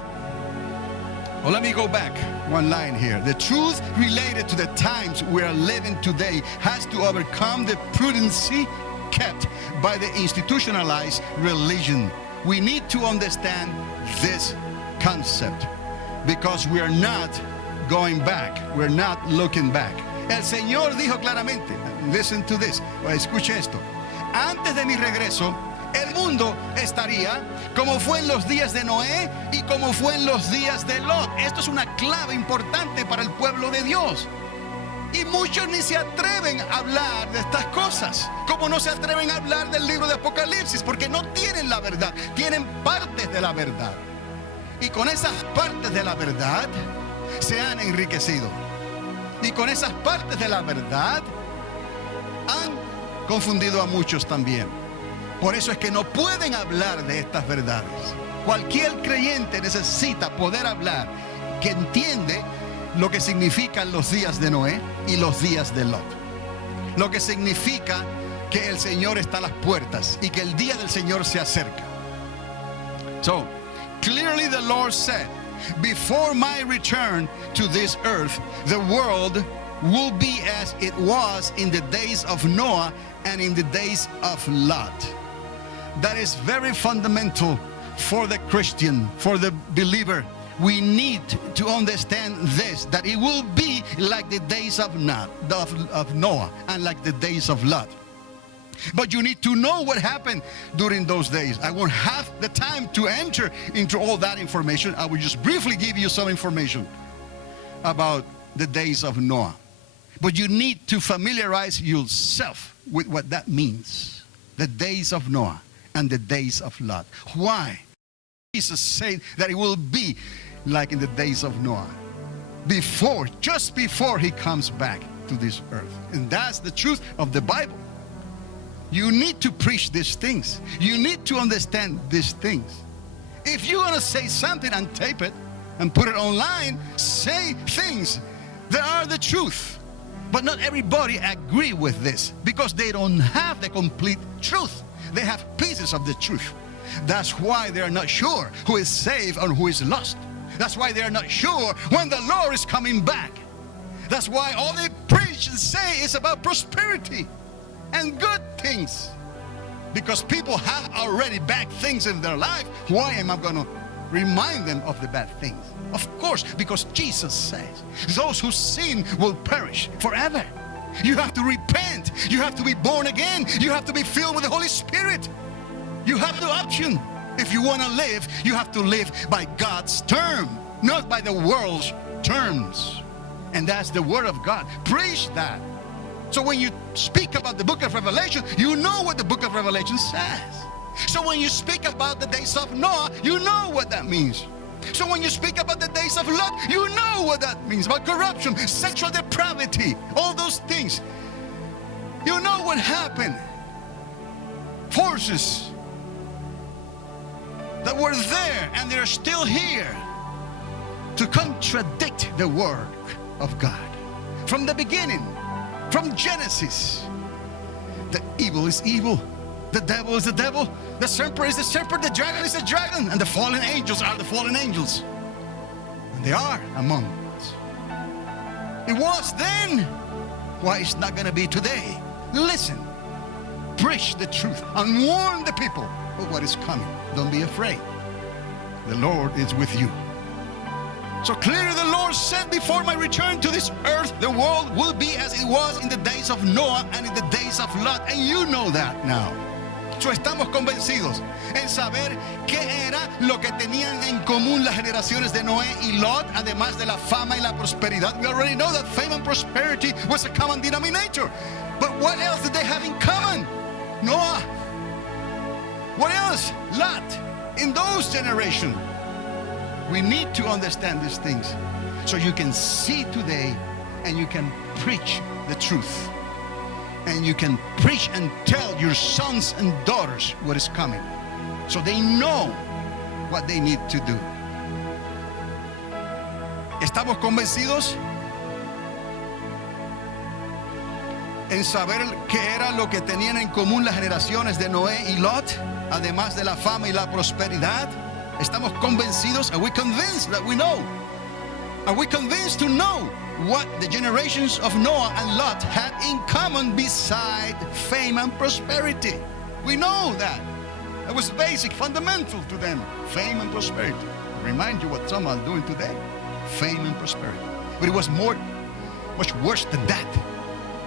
well, let me go back one line here. The truth related to the times we are living today has to overcome the prudency kept by the institutionalized religion. We need to understand this concept because we are not going back. We're not looking back. El Señor dijo claramente, listen to this, escuche esto, antes de mi regreso, el mundo estaría como fue en los días de Noé y como fue en los días de Lot. Esto es una clave importante para el pueblo de Dios. Y muchos ni se atreven a hablar de estas cosas, como no se atreven a hablar del libro de Apocalipsis, porque no tienen la verdad, tienen partes de la verdad. Y con esas partes de la verdad se han enriquecido. Y con esas partes de la verdad han confundido a muchos también. Por eso es que no pueden hablar de estas verdades. Cualquier creyente necesita poder hablar, que entiende lo que significan los días de Noé y los días de Lot. Lo que significa que el Señor está a las puertas y que el día del Señor se acerca. So, clearly the Lord said, before my return to this earth, the world will be as it was in the days of Noah and in the days of Lot. That is very fundamental for the Christian, for the believer. We need to understand this, that it will be like the days of Noah and like the days of Lot. But you need to know what happened during those days. I won't have the time to enter into all that information. I will just briefly give you some information about the days of Noah. But you need to familiarize yourself with what that means. The days of Noah and the days of Lot. Why? Jesus said that it will be like in the days of Noah. Just before he comes back to this earth. And that's the truth of the Bible. You need to preach these things. You need to understand these things. If you want to say something and tape it and put it online, say things that are the truth. But not everybody agree with this because they don't have the complete truth. They have pieces of the truth. That's why they are not sure who is saved and who is lost. That's why they are not sure when the Lord is coming back. That's why all they preach and say is about prosperity and good things. Because people have already bad things in their life. Why am I going to remind them of the bad things? Of course, because Jesus says, those who sin will perish forever. You have to repent. You have to be born again. You have to be filled with the Holy Spirit. You have the option. If you want to live, you have to live by God's term, not by the world's terms. And that's the Word of God. Preach that. So when you speak about the book of Revelation, you know what the book of Revelation says. So when you speak about the days of Noah, you know what that means. So when you speak about the days of Lot, you know what that means. About corruption, sexual depravity, all those things. You know what happened. Forces that were there and they're still here to contradict the Word of God. From the beginning, from Genesis, the evil is evil. The devil is the devil. The serpent is the serpent. The dragon is the dragon. And the fallen angels are the fallen angels. And they are among us. It was then. Why it's not going to be today? Listen. Preach the truth and warn the people of what is coming. Don't be afraid. The Lord is with you. So clearly the Lord said, before my return to this earth, the world will be as it was in the days of Noah and in the days of Lot. And you know that now. So estamos convencidos en saber qué era lo que tenían en común las generaciones de Noé y Lot, además de la fama y la prosperidad. We already know that fame and prosperity was a common denominator. But what else did they have in common? Noah. What else? Lot. In those generations. We need to understand these things so you can see today and you can preach the truth. And you can preach and tell your sons and daughters what is coming, so they know what they need to do. ¿Estamos convencidos en saber qué era lo que tenían en común las generaciones de Noé y Lot, además de la fama y la prosperidad? ¿Estamos convencidos? Are we convinced that we know? Are we convinced to know what the generations of Noah and Lot had in common beside fame and prosperity? We know that. It was basic, fundamental to them. Fame and prosperity. I remind you what some are doing today. Fame and prosperity. But it was much worse than that.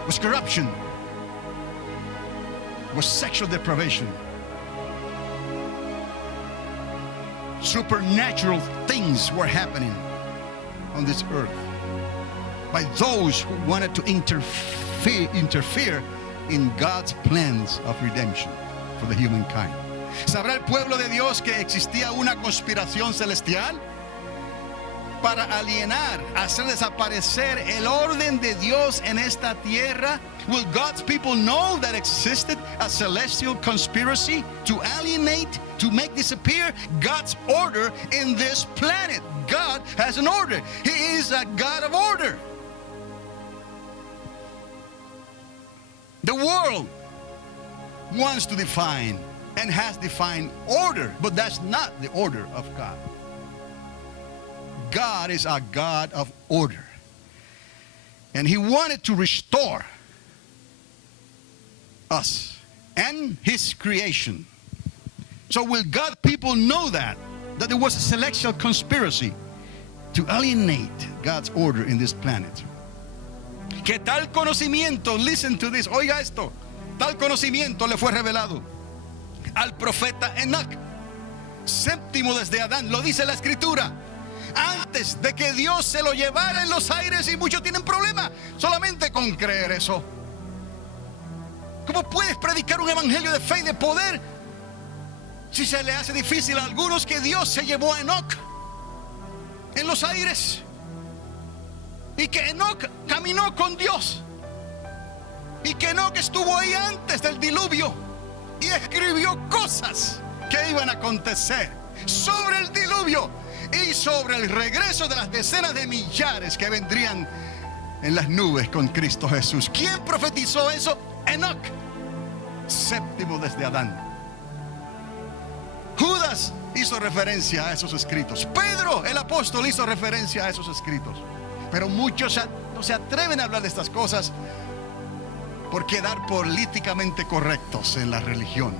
It was corruption. It was sexual deprivation. Supernatural things were happening on this earth by those who wanted to interfere in God's plans of redemption for the humankind. ¿Sabrá el pueblo de Dios que existía una conspiración celestial para alienar, hacer desaparecer el orden de Dios en esta tierra? Will God's people know that existed a celestial conspiracy to alienate, to make disappear God's order in this planet? God has an order. He is a God of order. The world wants to define and has defined order, but that's not the order of God. God is a God of order. And He wanted to restore us and His creation. So will God people know that there was a celestial conspiracy to alienate God's order in this planet? Que tal conocimiento, listen to this, oiga esto, tal conocimiento le fue revelado al profeta Enoch, séptimo desde Adán, lo dice la escritura, antes de que Dios se lo llevara en los aires, y muchos tienen problemas solamente con creer eso. ¿Cómo puedes predicar un evangelio de fe y de poder si se le hace difícil a algunos que Dios se llevó a Enoch en los aires? Y que Enoch caminó con Dios. Y que Enoch estuvo ahí antes del diluvio. Y escribió cosas que iban a acontecer sobre el diluvio y sobre el regreso de las decenas de millares que vendrían en las nubes con Cristo Jesús. ¿Quién profetizó eso? Enoch, séptimo desde Adán. Judas hizo referencia a esos escritos. Pedro, el apóstol, hizo referencia a esos escritos. Pero muchos no se atreven a hablar de estas cosas por quedar políticamente correctos en la religión.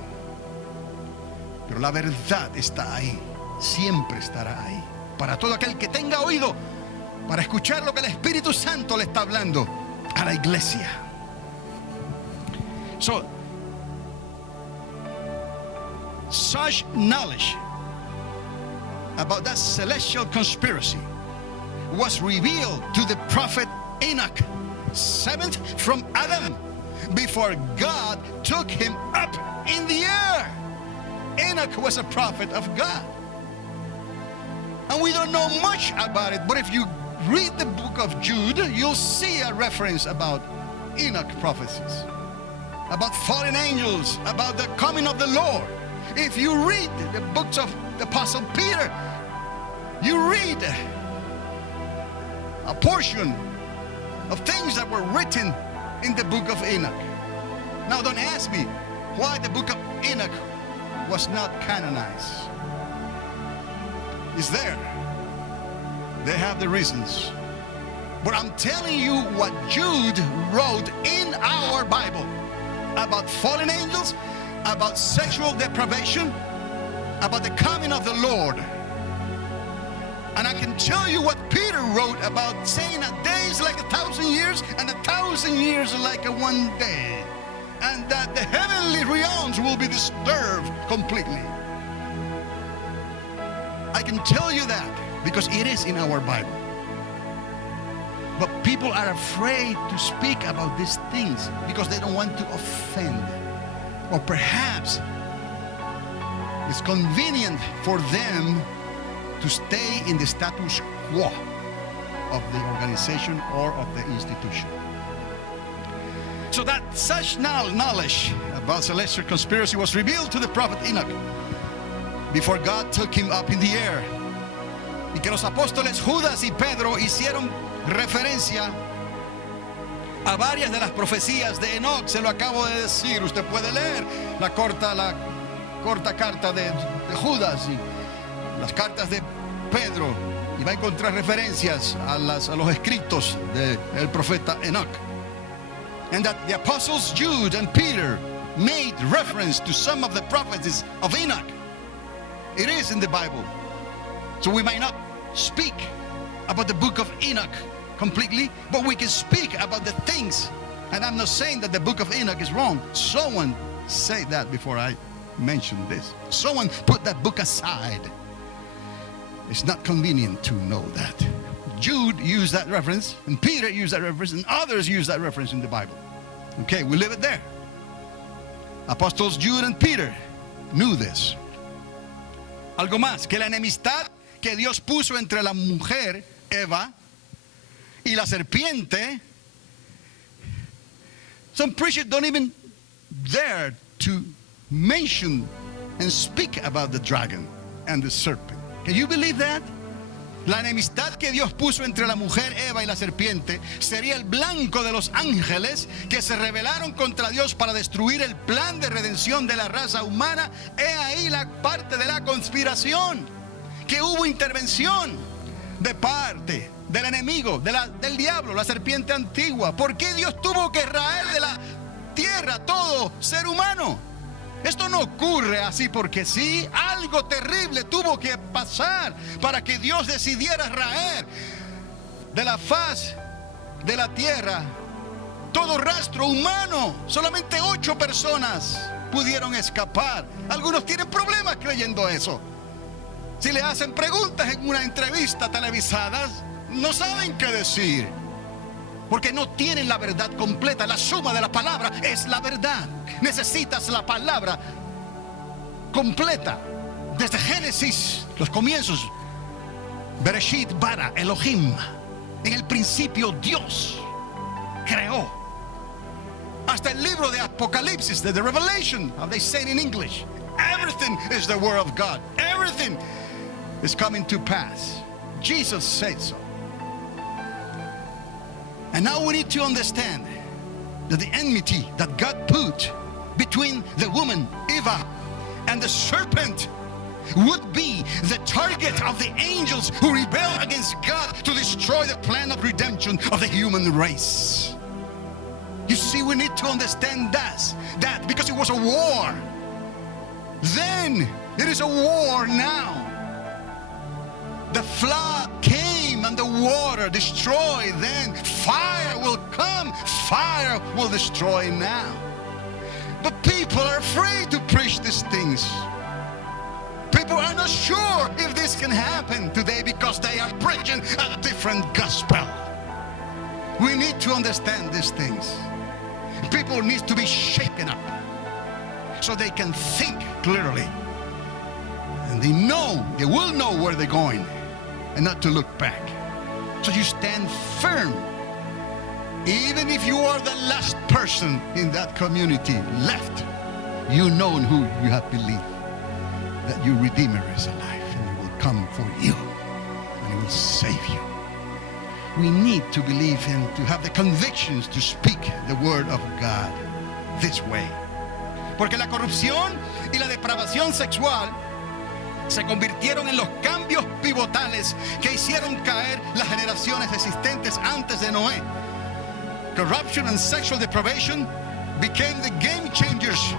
Pero la verdad está ahí, siempre estará ahí. Para todo aquel que tenga oído para escuchar lo que el Espíritu Santo le está hablando a la iglesia. So, such knowledge about that celestial conspiracy was revealed to the prophet Enoch, seventh from Adam, before God took him up in the air. Enoch was a prophet of God. And we don't know much about it, but if you read the book of Jude, you'll see a reference about Enoch prophecies, about fallen angels, about the coming of the Lord. If you read the books of the Apostle Peter, you read a portion of things that were written in the book of Enoch. Now don't ask me why the book of Enoch was not canonized. It's there. They have the reasons. But I'm telling you what Jude wrote in our Bible about fallen angels, about sexual depravation, about the coming of the Lord. And I can tell you what Peter wrote about saying a day is like 1,000 years and 1,000 years like a one day. And that the heavenly realms will be disturbed completely. I can tell you that because it is in our Bible. But people are afraid to speak about these things because they don't want to offend. Or perhaps it's convenient for them to stay in the status quo of the organization or of the institution. So that such knowledge about celestial conspiracy was revealed to the prophet Enoch before God took him up in the air. Y que los apóstoles Judas y Pedro hicieron referencia a varias de las profecías de Enoch. Se lo acabo de decir. Usted puede leer la corta carta de Judas y las cartas de Pedro y va a encontrar referencias a los escritos del profeta Enoch. And that the apostles Jude and Peter made reference to some of the prophecies of Enoch. It is in the Bible. So we might not speak about the book of Enoch completely, but we can speak about the things. And I'm not saying that the book of Enoch is wrong. Someone said that before I mentioned this. Someone put that book aside. It's not convenient to know that. Jude used that reference, and Peter used that reference, and others used that reference in the Bible. Okay, we leave it there. Apostles Jude and Peter knew this. Algo más, que la enemistad que Dios puso entre la mujer, Eva, y la serpiente, some preachers don't even dare to mention and speak about the dragon and the serpent. Can you believe that? La enemistad que Dios puso entre la mujer Eva y la serpiente sería el blanco de los ángeles que se rebelaron contra Dios para destruir el plan de redención de la raza humana. He ahí la parte de la conspiración, que hubo intervención de parte del enemigo, del diablo, la serpiente antigua. ¿Por qué Dios tuvo que raer de la tierra todo ser humano? Esto no ocurre así porque sí. Algo terrible tuvo que pasar para que Dios decidiera raer de la faz de la tierra todo rastro humano. Solamente 8 personas pudieron escapar. Algunos tienen problemas creyendo eso. Si le hacen preguntas en una entrevista televisada, no saben qué decir, porque no tienen la verdad completa. La suma de la palabra es la verdad. Necesitas la palabra completa. Desde Génesis, los comienzos. Bereshit bara Elohim. En el principio Dios creó. Hasta el libro de Apocalipsis, the Revelation, how they say it in English. Everything is the word of God. Everything is coming to pass. Jesus said so. And now we need to understand that the enmity that God put between the woman, Eva, and the serpent would be the target of the angels who rebel against God to destroy the plan of redemption of the human race. You see, we need to understand that because it was a war. then it is a war now. The flood came and the water destroyed. Then fire will come. Fire will destroy now. But people are afraid to preach these things. People are not sure if this can happen today because they are preaching a different gospel. We need to understand these things. People need to be shaken up so they can think clearly. And they will know where they're going and not to look back. So you stand firm. Even if you are the last person in that community left, you know in who you have believed that your Redeemer is alive and He will come for you and He will save you. We need to believe and to have the convictions to speak the word of God this way. Porque la corrupción y la depravación sexual se convirtieron en los cambios pivotales que hicieron caer las generaciones existentes antes de Noé. Corruption and sexual depravation became the game changers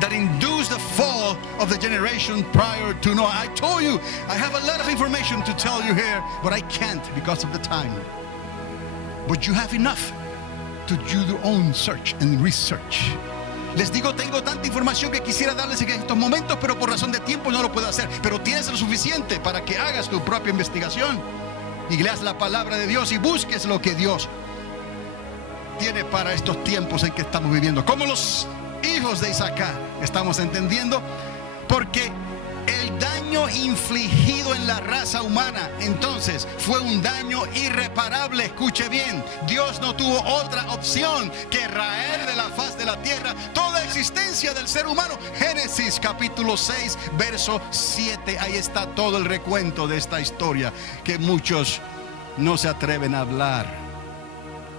that induced the fall of the generation prior to Noah. I told you, I have a lot of information to tell you here, but I can't because of the time. But you have enough to do your own search and research. Les digo, tengo tanta información que quisiera darles en estos momentos, pero por razón de tiempo no lo puedo hacer. Pero tienes lo suficiente para que hagas tu propia investigación y leas la palabra de Dios y busques lo que Dios tiene para estos tiempos en que estamos viviendo. Como los hijos de Isaacar, estamos entendiendo, porque el daño infligido en la raza humana entonces fue un daño irreparable. Escuche bien, Dios no tuvo otra opción que raer de la faz de la tierra toda existencia del ser humano. Génesis capítulo 6 verso 7, ahí está todo el recuento de esta historia que muchos no se atreven a hablar.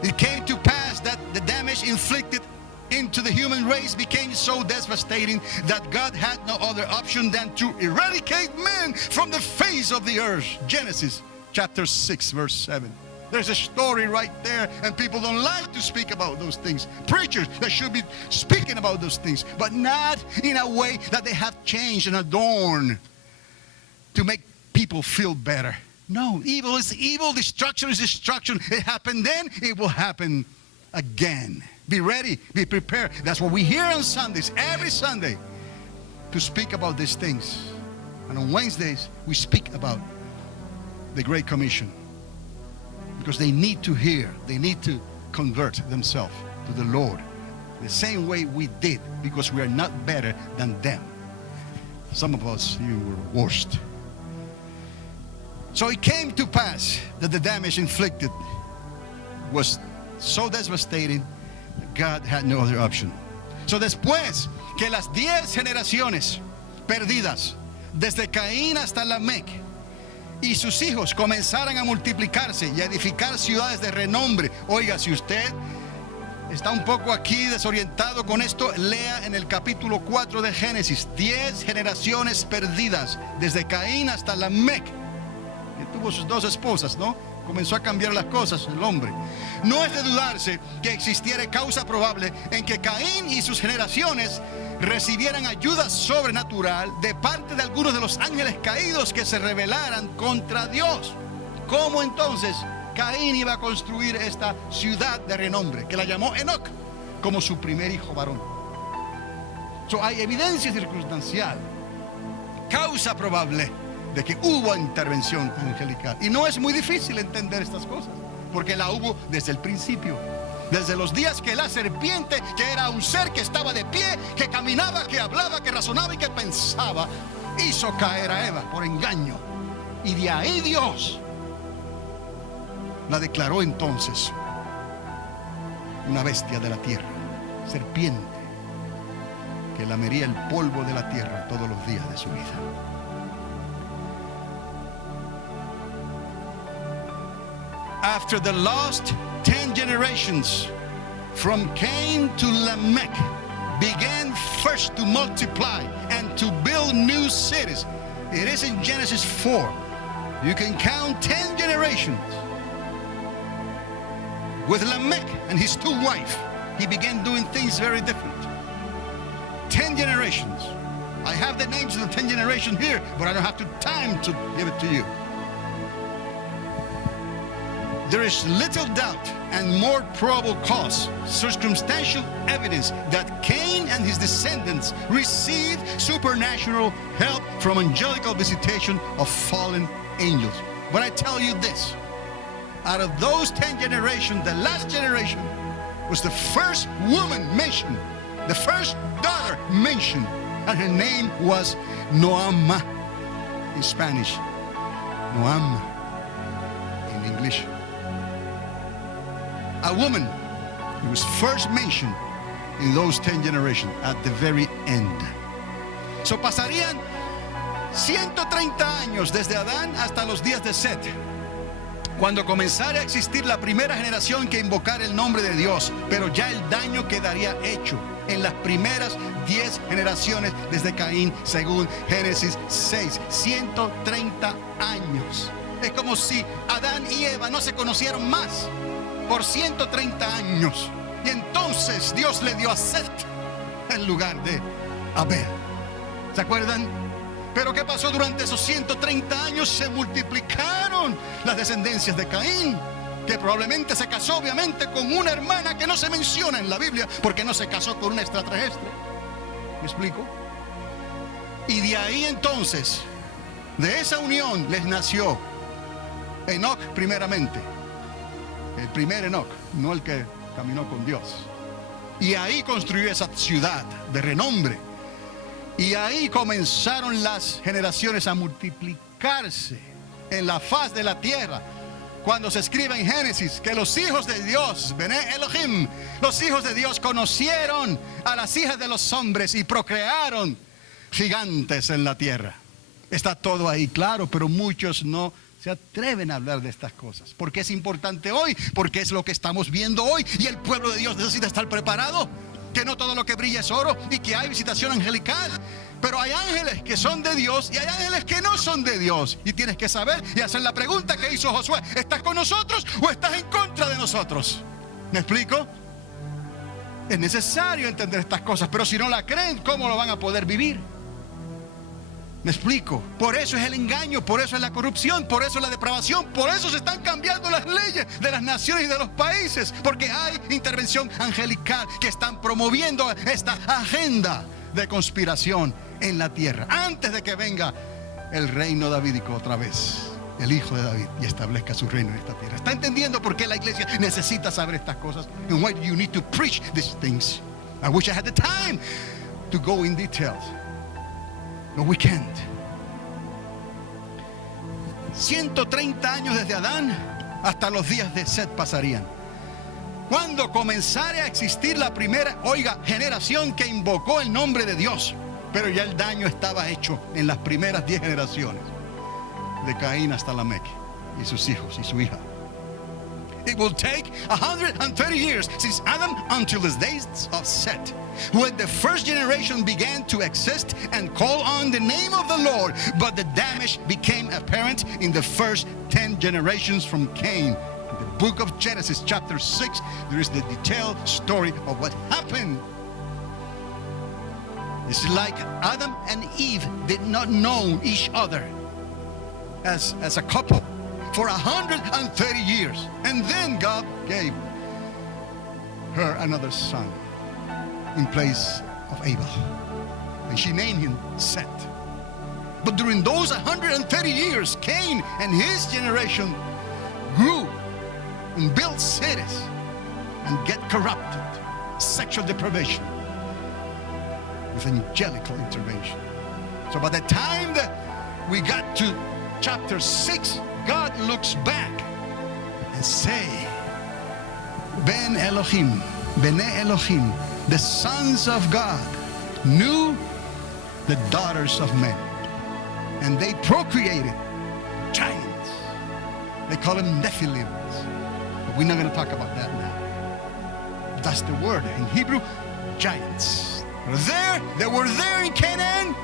It came to pass that the damage inflicted into the human race became so devastating that God had no other option than to eradicate man from the face of the earth. Genesis chapter 6 verse 7. There's a story right there, and people don't like to speak about those things. Preachers that should be speaking about those things, but not in a way that they have changed and adorned to make people feel better. No, evil is evil, destruction is destruction. It happened then, it will happen again. Be ready, be prepared. That's what we hear on Sundays, every Sunday, to speak about these things. And on Wednesdays, we speak about the Great Commission. Because they need to hear, they need to convert themselves to the Lord the same way we did, because we are not better than them. Some of us, you were worst. So it came to pass that the damage inflicted was so devastating that God had no other option. So después que las 10 generaciones perdidas desde Caín hasta Lamec y sus hijos comenzaran a multiplicarse y a edificar ciudades de renombre. Oiga, si usted está un poco aquí desorientado con esto, lea en el capítulo 4 de Génesis. 10 generaciones perdidas desde Caín hasta Lamec. Tuvo sus 2 esposas, ¿no? Comenzó a cambiar las cosas el hombre. No es de dudarse que existiera causa probable en que Caín y sus generaciones recibieran ayuda sobrenatural de parte de algunos de los ángeles caídos que se rebelaran contra Dios. ¿Cómo entonces Caín iba a construir esta ciudad de renombre que la llamó Enoc como su primer hijo varón? Hay evidencia circunstancial, causa probable de que hubo intervención angelical. Y no es muy difícil entender estas cosas, porque la hubo desde el principio. Desde los días que la serpiente, que era un ser que estaba de pie, que caminaba, que hablaba, que razonaba y que pensaba, hizo caer a Eva por engaño. Y de ahí Dios la declaró entonces una bestia de la tierra, serpiente, que lamería el polvo de la tierra todos los días de su vida. After the last 10 generations, from Cain to Lamech, began first to multiply and to build new cities. It is in Genesis 4. You can count 10 generations. With Lamech and his 2 wives, he began doing things very different. 10 generations. I have the names of the 10 generations here, but I don't have the time to give it to you. There is little doubt and more probable cause, circumstantial evidence that Cain and his descendants received supernatural help from angelical visitation of fallen angels. But I tell you this, out of those 10 generations, the last generation was the first woman mentioned, the first daughter mentioned, and her name was Noama in Spanish, Noam in English. A woman who was first mentioned in those 10 generations at the very end. So pasarían 130 años desde Adán hasta los días de Set, cuando comenzara a existir la primera generación que invocara el nombre de Dios, pero ya el daño quedaría hecho en las primeras 10 generaciones desde Caín, según Génesis 6. 130 años. Es como si Adán y Eva no se conocieron más por 130 años. Y entonces Dios le dio a Set en lugar de Abel. ¿Se acuerdan? Pero ¿qué pasó durante esos 130 años? Se multiplicaron las descendencias de Caín, que probablemente se casó obviamente con una hermana que no se menciona en la Biblia, porque no se casó con un extraterrestre. ¿Me explico? Y de ahí entonces, de esa unión les nació Enoc primeramente. El primer Enoc, no el que caminó con Dios. Y ahí construyó esa ciudad de renombre. Y ahí comenzaron las generaciones a multiplicarse en la faz de la tierra. Cuando se escribe en Génesis que los hijos de Dios, Bene Elohim, los hijos de Dios conocieron a las hijas de los hombres y procrearon gigantes en la tierra. Está todo ahí claro, pero muchos no se atreven a hablar de estas cosas, porque es importante hoy, porque es lo que estamos viendo hoy, y el pueblo de Dios necesita estar preparado, que no todo lo que brilla es oro, y que hay visitación angelical, pero hay ángeles que son de Dios y hay ángeles que no son de Dios, y tienes que saber y hacer la pregunta que hizo Josué: ¿estás con nosotros o estás en contra de nosotros? ¿Me explico? Es necesario entender estas cosas, pero si no la creen, ¿cómo lo van a poder vivir? ¿Me explico? Por eso es el engaño, por eso es la corrupción, por eso es la depravación, por eso se están cambiando las leyes de las naciones y de los países, porque hay intervención angelical que están promoviendo esta agenda de conspiración en la tierra, antes de que venga el reino davídico otra vez, el hijo de David, y establezca su reino en esta tierra. ¿Está entendiendo por qué la iglesia necesita saber estas cosas? And why do you need to preach these things? I wish I had the time to go in details. No, we can't. 130 años desde Adán hasta los días de Set pasarían. Cuando comenzara a existir la primera, generación que invocó el nombre de Dios, pero ya el daño estaba hecho en las primeras 10 generaciones, de Caín hasta Lamec y sus hijos y su hija. It will take 130 years since Adam until the days of Set, when the first generation began to exist and call on the name of the Lord, but the damage became apparent in the first 10 generations from Cain. In the book of Genesis chapter 6, there is the detailed story of what happened. It's like Adam and Eve did not know each other as a couple for 130 years. And then God gave her another son in place of Abel. And she named him Seth. But during those 130 years, Cain and his generation grew and built cities and get corrupted. Sexual deprivation with angelical intervention. So by the time that we got to chapter 6, God looks back and say, Ben Elohim, Bene Elohim, the sons of God knew the daughters of men, and they procreated giants. They call them Nephilims, but we're not going to talk about that now. That's the word in Hebrew, giants. They were there in Canaan.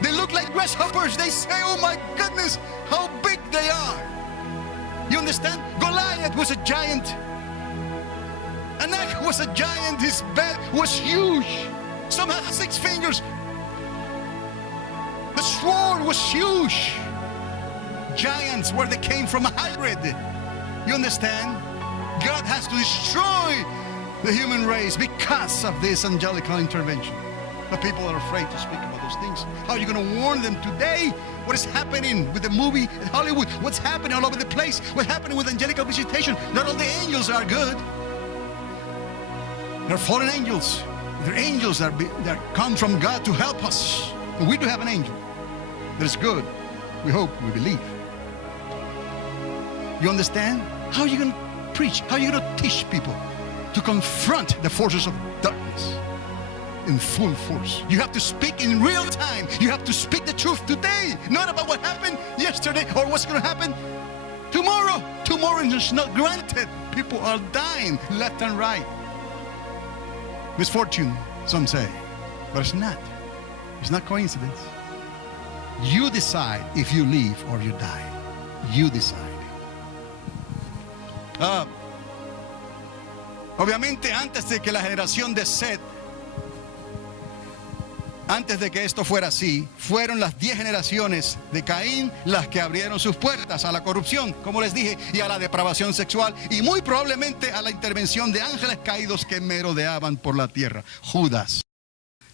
They look like grasshoppers. They say, oh my goodness, how big they are. You understand? Goliath was a giant. Anak was a giant. His bed was huge. Some had 6 fingers. sword was huge. Giants, where they came from, a hybrid. You understand? God has to destroy the human race because of this angelical intervention. But people are afraid to speak about those things. How are you going to warn them today? What is happening with the movie in Hollywood? What's happening all over the place? What's happening with angelical visitation? Not all the angels are good. They're fallen angels. They're angels that come from God to help us. And we do have an angel that is good. We hope, we believe. You understand? How are you going to preach? How are you going to teach people to confront the forces of darkness in full force? You have to speak in real time. You have to speak the truth today, not about what happened yesterday or what's going to happen tomorrow. Tomorrow is not granted. People are dying left and right. Misfortune, some say, but it's not. It's not coincidence. You decide if you live or you die. You decide. Obviamente, antes de que la generación de Set, antes de que esto fuera así, fueron las 10 generaciones de Caín las que abrieron sus puertas a la corrupción, como les dije, y a la depravación sexual, y muy probablemente a la intervención de ángeles caídos que merodeaban por la tierra. Judas.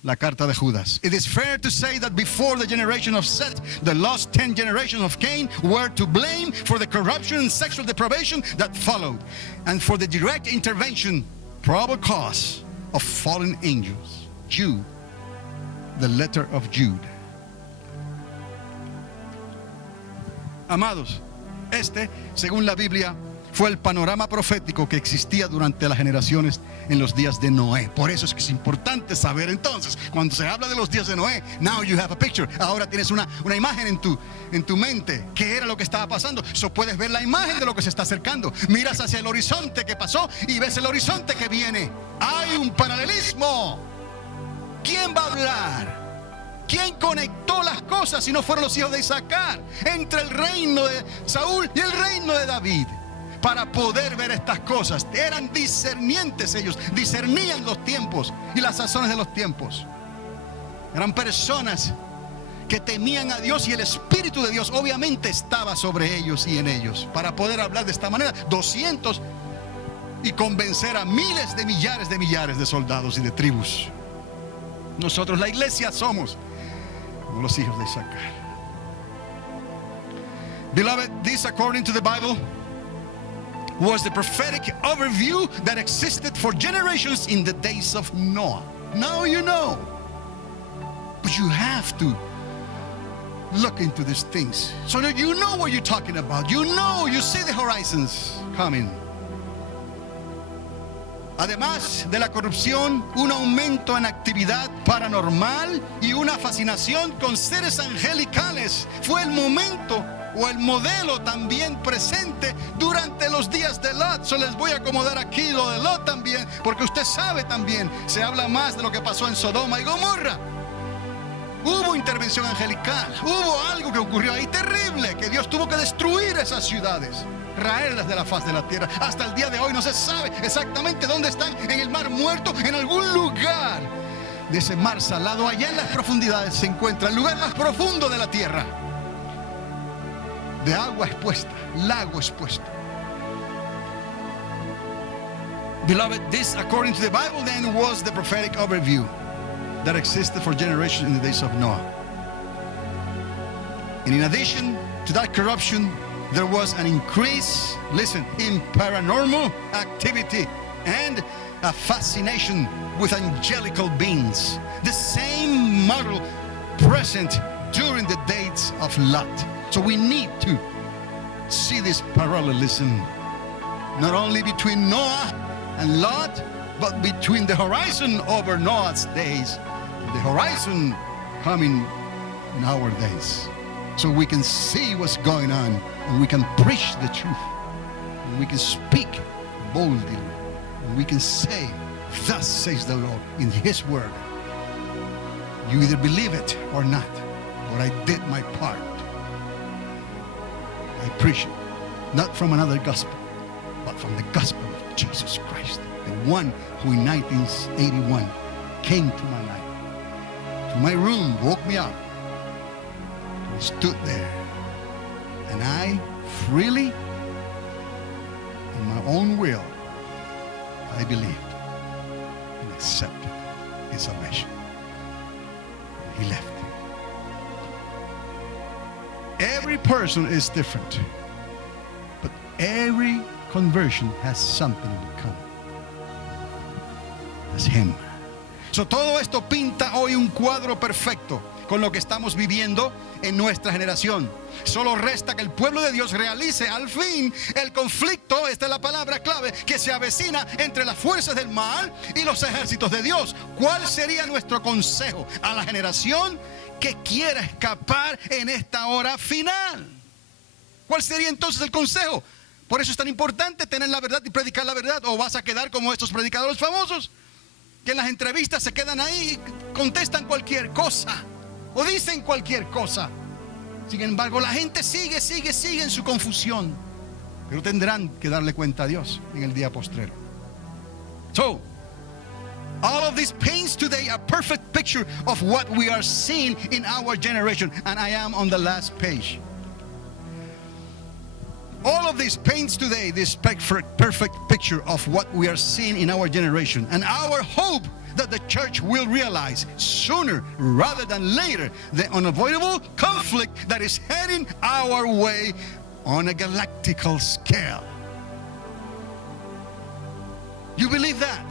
La carta de Judas. It is fair to say that before the generation of Seth, the lost 10 generations of Cain were to blame for the corruption and sexual deprivation that followed, and for the direct intervention, probable cause of fallen angels. Jude, the letter of Jude. Amados, este, según la Biblia, fue el panorama profético que existía durante las generaciones en los días de Noé. Por eso es que es importante saber entonces, cuando se habla de los días de Noé, now you have a picture. Ahora tienes una imagen en tu mente. ¿Qué era lo que estaba pasando? So puedes ver la imagen de lo que se está acercando. Miras hacia el horizonte que pasó y ves el horizonte que viene. Hay un paralelismo. ¿Quién va a hablar? ¿Quién conectó las cosas si no fueron los hijos de Isaacar? Entre el reino de Saúl y el reino de David. Para poder ver estas cosas. Eran discernientes ellos. Discernían los tiempos y las sazones de los tiempos. Eran personas que temían a Dios y el Espíritu de Dios obviamente estaba sobre ellos y en ellos. Para poder hablar de esta manera. 200 y convencer a miles de millares de soldados y de tribus. Nosotros, la iglesia, somos como los hijos de Isaacar. Beloved, this according to the Bible was the prophetic overview that existed for generations in the days of Noah. Now you know. But you have to look into these things so that you know what you're talking about. You know, you see the horizons coming. Además de la corrupción, un aumento en actividad paranormal y una fascinación con seres angelicales fue el momento o el modelo también presente durante los días de Lot. So les voy a acomodar aquí lo de Lot también, porque usted sabe también, se habla más de lo que pasó en Sodoma y Gomorra. Hubo intervención angelical, hubo algo que ocurrió ahí terrible, que Dios tuvo que destruir esas ciudades, raerlas de la faz de la tierra. Hasta el día de hoy no se sabe exactamente dónde están, en el mar muerto, en algún lugar de ese mar salado. Allá en las profundidades se encuentra el lugar más profundo de la tierra, de agua expuesta, lago expuesto. Beloved, this according to the Bible then was the prophetic overview that existed for generations in the days of Noah. And in addition to that corruption, there was an increase, listen, in paranormal activity and a fascination with angelical beings. The same model present during the days of Lot. So we need to see this parallelism, not only between Noah and Lot, but between the horizon over Noah's days, the horizon coming in our days. So we can see what's going on, and we can preach the truth, and we can speak boldly, and we can say, thus says the Lord, in His word. You either believe it or not, but I did my part. I preach it, not from another gospel, but from the gospel of Jesus Christ, the one who in 1981 came to my life, to my room, woke me up, stood there, and I freely, in my own will, I believed and accepted his salvation. He left. Every person is different, but every conversion has something in common. That's him. So, todo esto pinta hoy un cuadro perfecto con lo que estamos viviendo en nuestra generación. Solo resta que el pueblo de Dios realice al fin el conflicto, esta es la palabra clave, que se avecina entre las fuerzas del mal y los ejércitos de Dios. ¿Cuál sería nuestro consejo a la generación que quiera escapar en esta hora final? ¿Cuál sería entonces el consejo? Por eso es tan importante tener la verdad y predicar la verdad, o vas a quedar como estos predicadores famosos que en las entrevistas se quedan ahí y contestan cualquier cosa o dicen cualquier cosa. Sin embargo, la gente sigue en su confusión, pero tendrán que darle cuenta a Dios en el día postrero. So, all of these paints today are a perfect picture of what we are seeing in our generation, and I am on the last page. All of these paints today this perfect picture of what we are seeing in our generation, and our hope that the church will realize sooner rather than later the unavoidable conflict that is heading our way on a galactical scale. You believe that?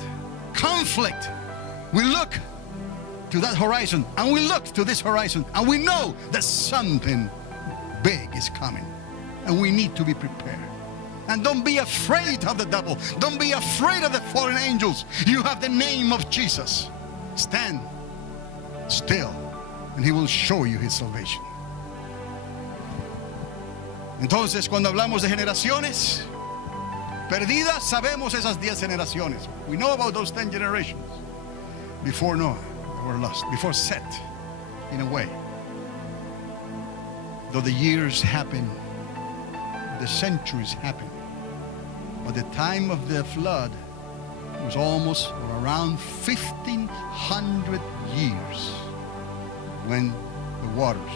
Conflict. We look to that horizon, and we look to this horizon, and we know that something big is coming. And we need to be prepared. And don't be afraid of the devil. Don't be afraid of the fallen angels. You have the name of Jesus. Stand still, and he will show you his salvation. Entonces, cuando hablamos de generaciones perdidas, sabemos esas 10 generaciones. We know about those 10 generations. Before Noah, they were lost. Before Seth, in a way. Though the years happen, the centuries happen, but the time of the flood was almost or around 1,500 years when the waters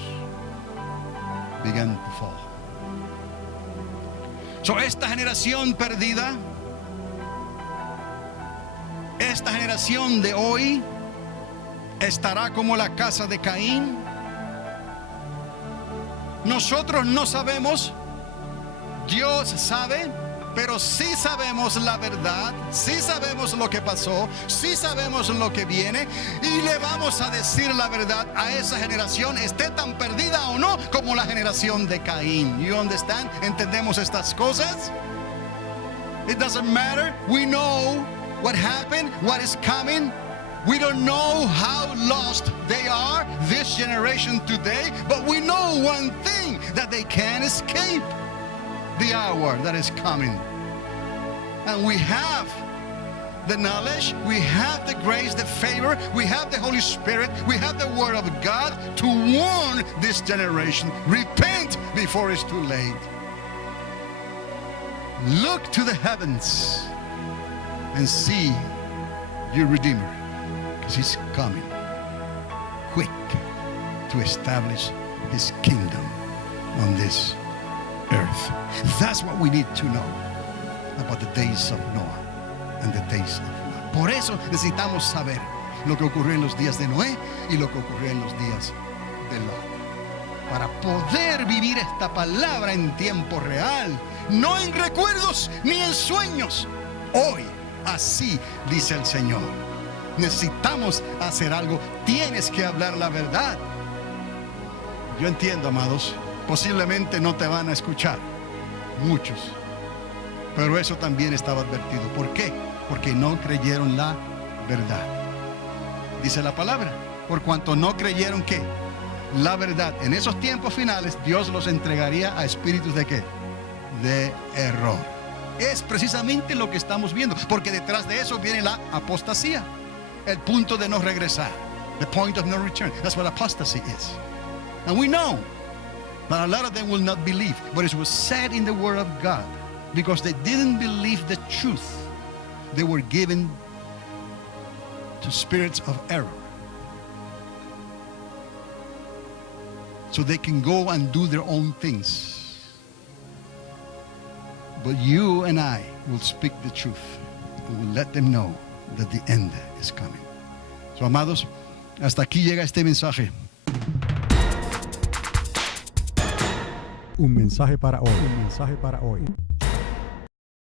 began to fall. So, esta generación perdida, esta generación de hoy, estará como la casa de Caín. Nosotros no sabemos. Dios sabe, pero sí sabemos la verdad, sí sabemos lo que pasó, sí sabemos lo que viene, y le vamos a decir la verdad a esa generación, esté tan perdida o no como la generación de Caín. You understand? ¿Entendemos estas cosas? It doesn't matter. We know what happened, what is coming. We don't know how lost they are, this generation today, but we know one thing, that they can't escape the hour that is coming. And we have the knowledge, we have the grace, the favor, we have the Holy Spirit, we have the Word of God to warn this generation. Repent before it's too late. Look to the heavens and see your Redeemer, because he's coming quick to establish his kingdom on this earth. That's what we need to know about the days of Noah and the days of Lot. Por eso necesitamos saber lo que ocurrió en los días de Noé y lo que ocurrió en los días de Lot, para poder vivir esta palabra en tiempo real, no en recuerdos ni en sueños. Hoy, así dice el Señor. Necesitamos hacer algo. Tienes que hablar la verdad. Yo entiendo, amados, posiblemente no te van a escuchar muchos, pero eso también estaba advertido. ¿Por qué? Porque no creyeron la verdad. Dice la palabra, por cuanto no creyeron ¿qué? La verdad. En esos tiempos finales Dios los entregaría a espíritus de ¿qué? De error. Es precisamente lo que estamos viendo, porque detrás de eso viene la apostasía, el punto de no regresar, the point of no return. That's what apostasy is. And we know that a lot of them will not believe, but it was said in the Word of God, because they didn't believe the truth. They were given to spirits of error. so they can go and do their own things. But you and I will speak the truth and will let them know that the end is coming. So, amados, hasta aquí llega este mensaje. Un mensaje para hoy. Un mensaje para hoy.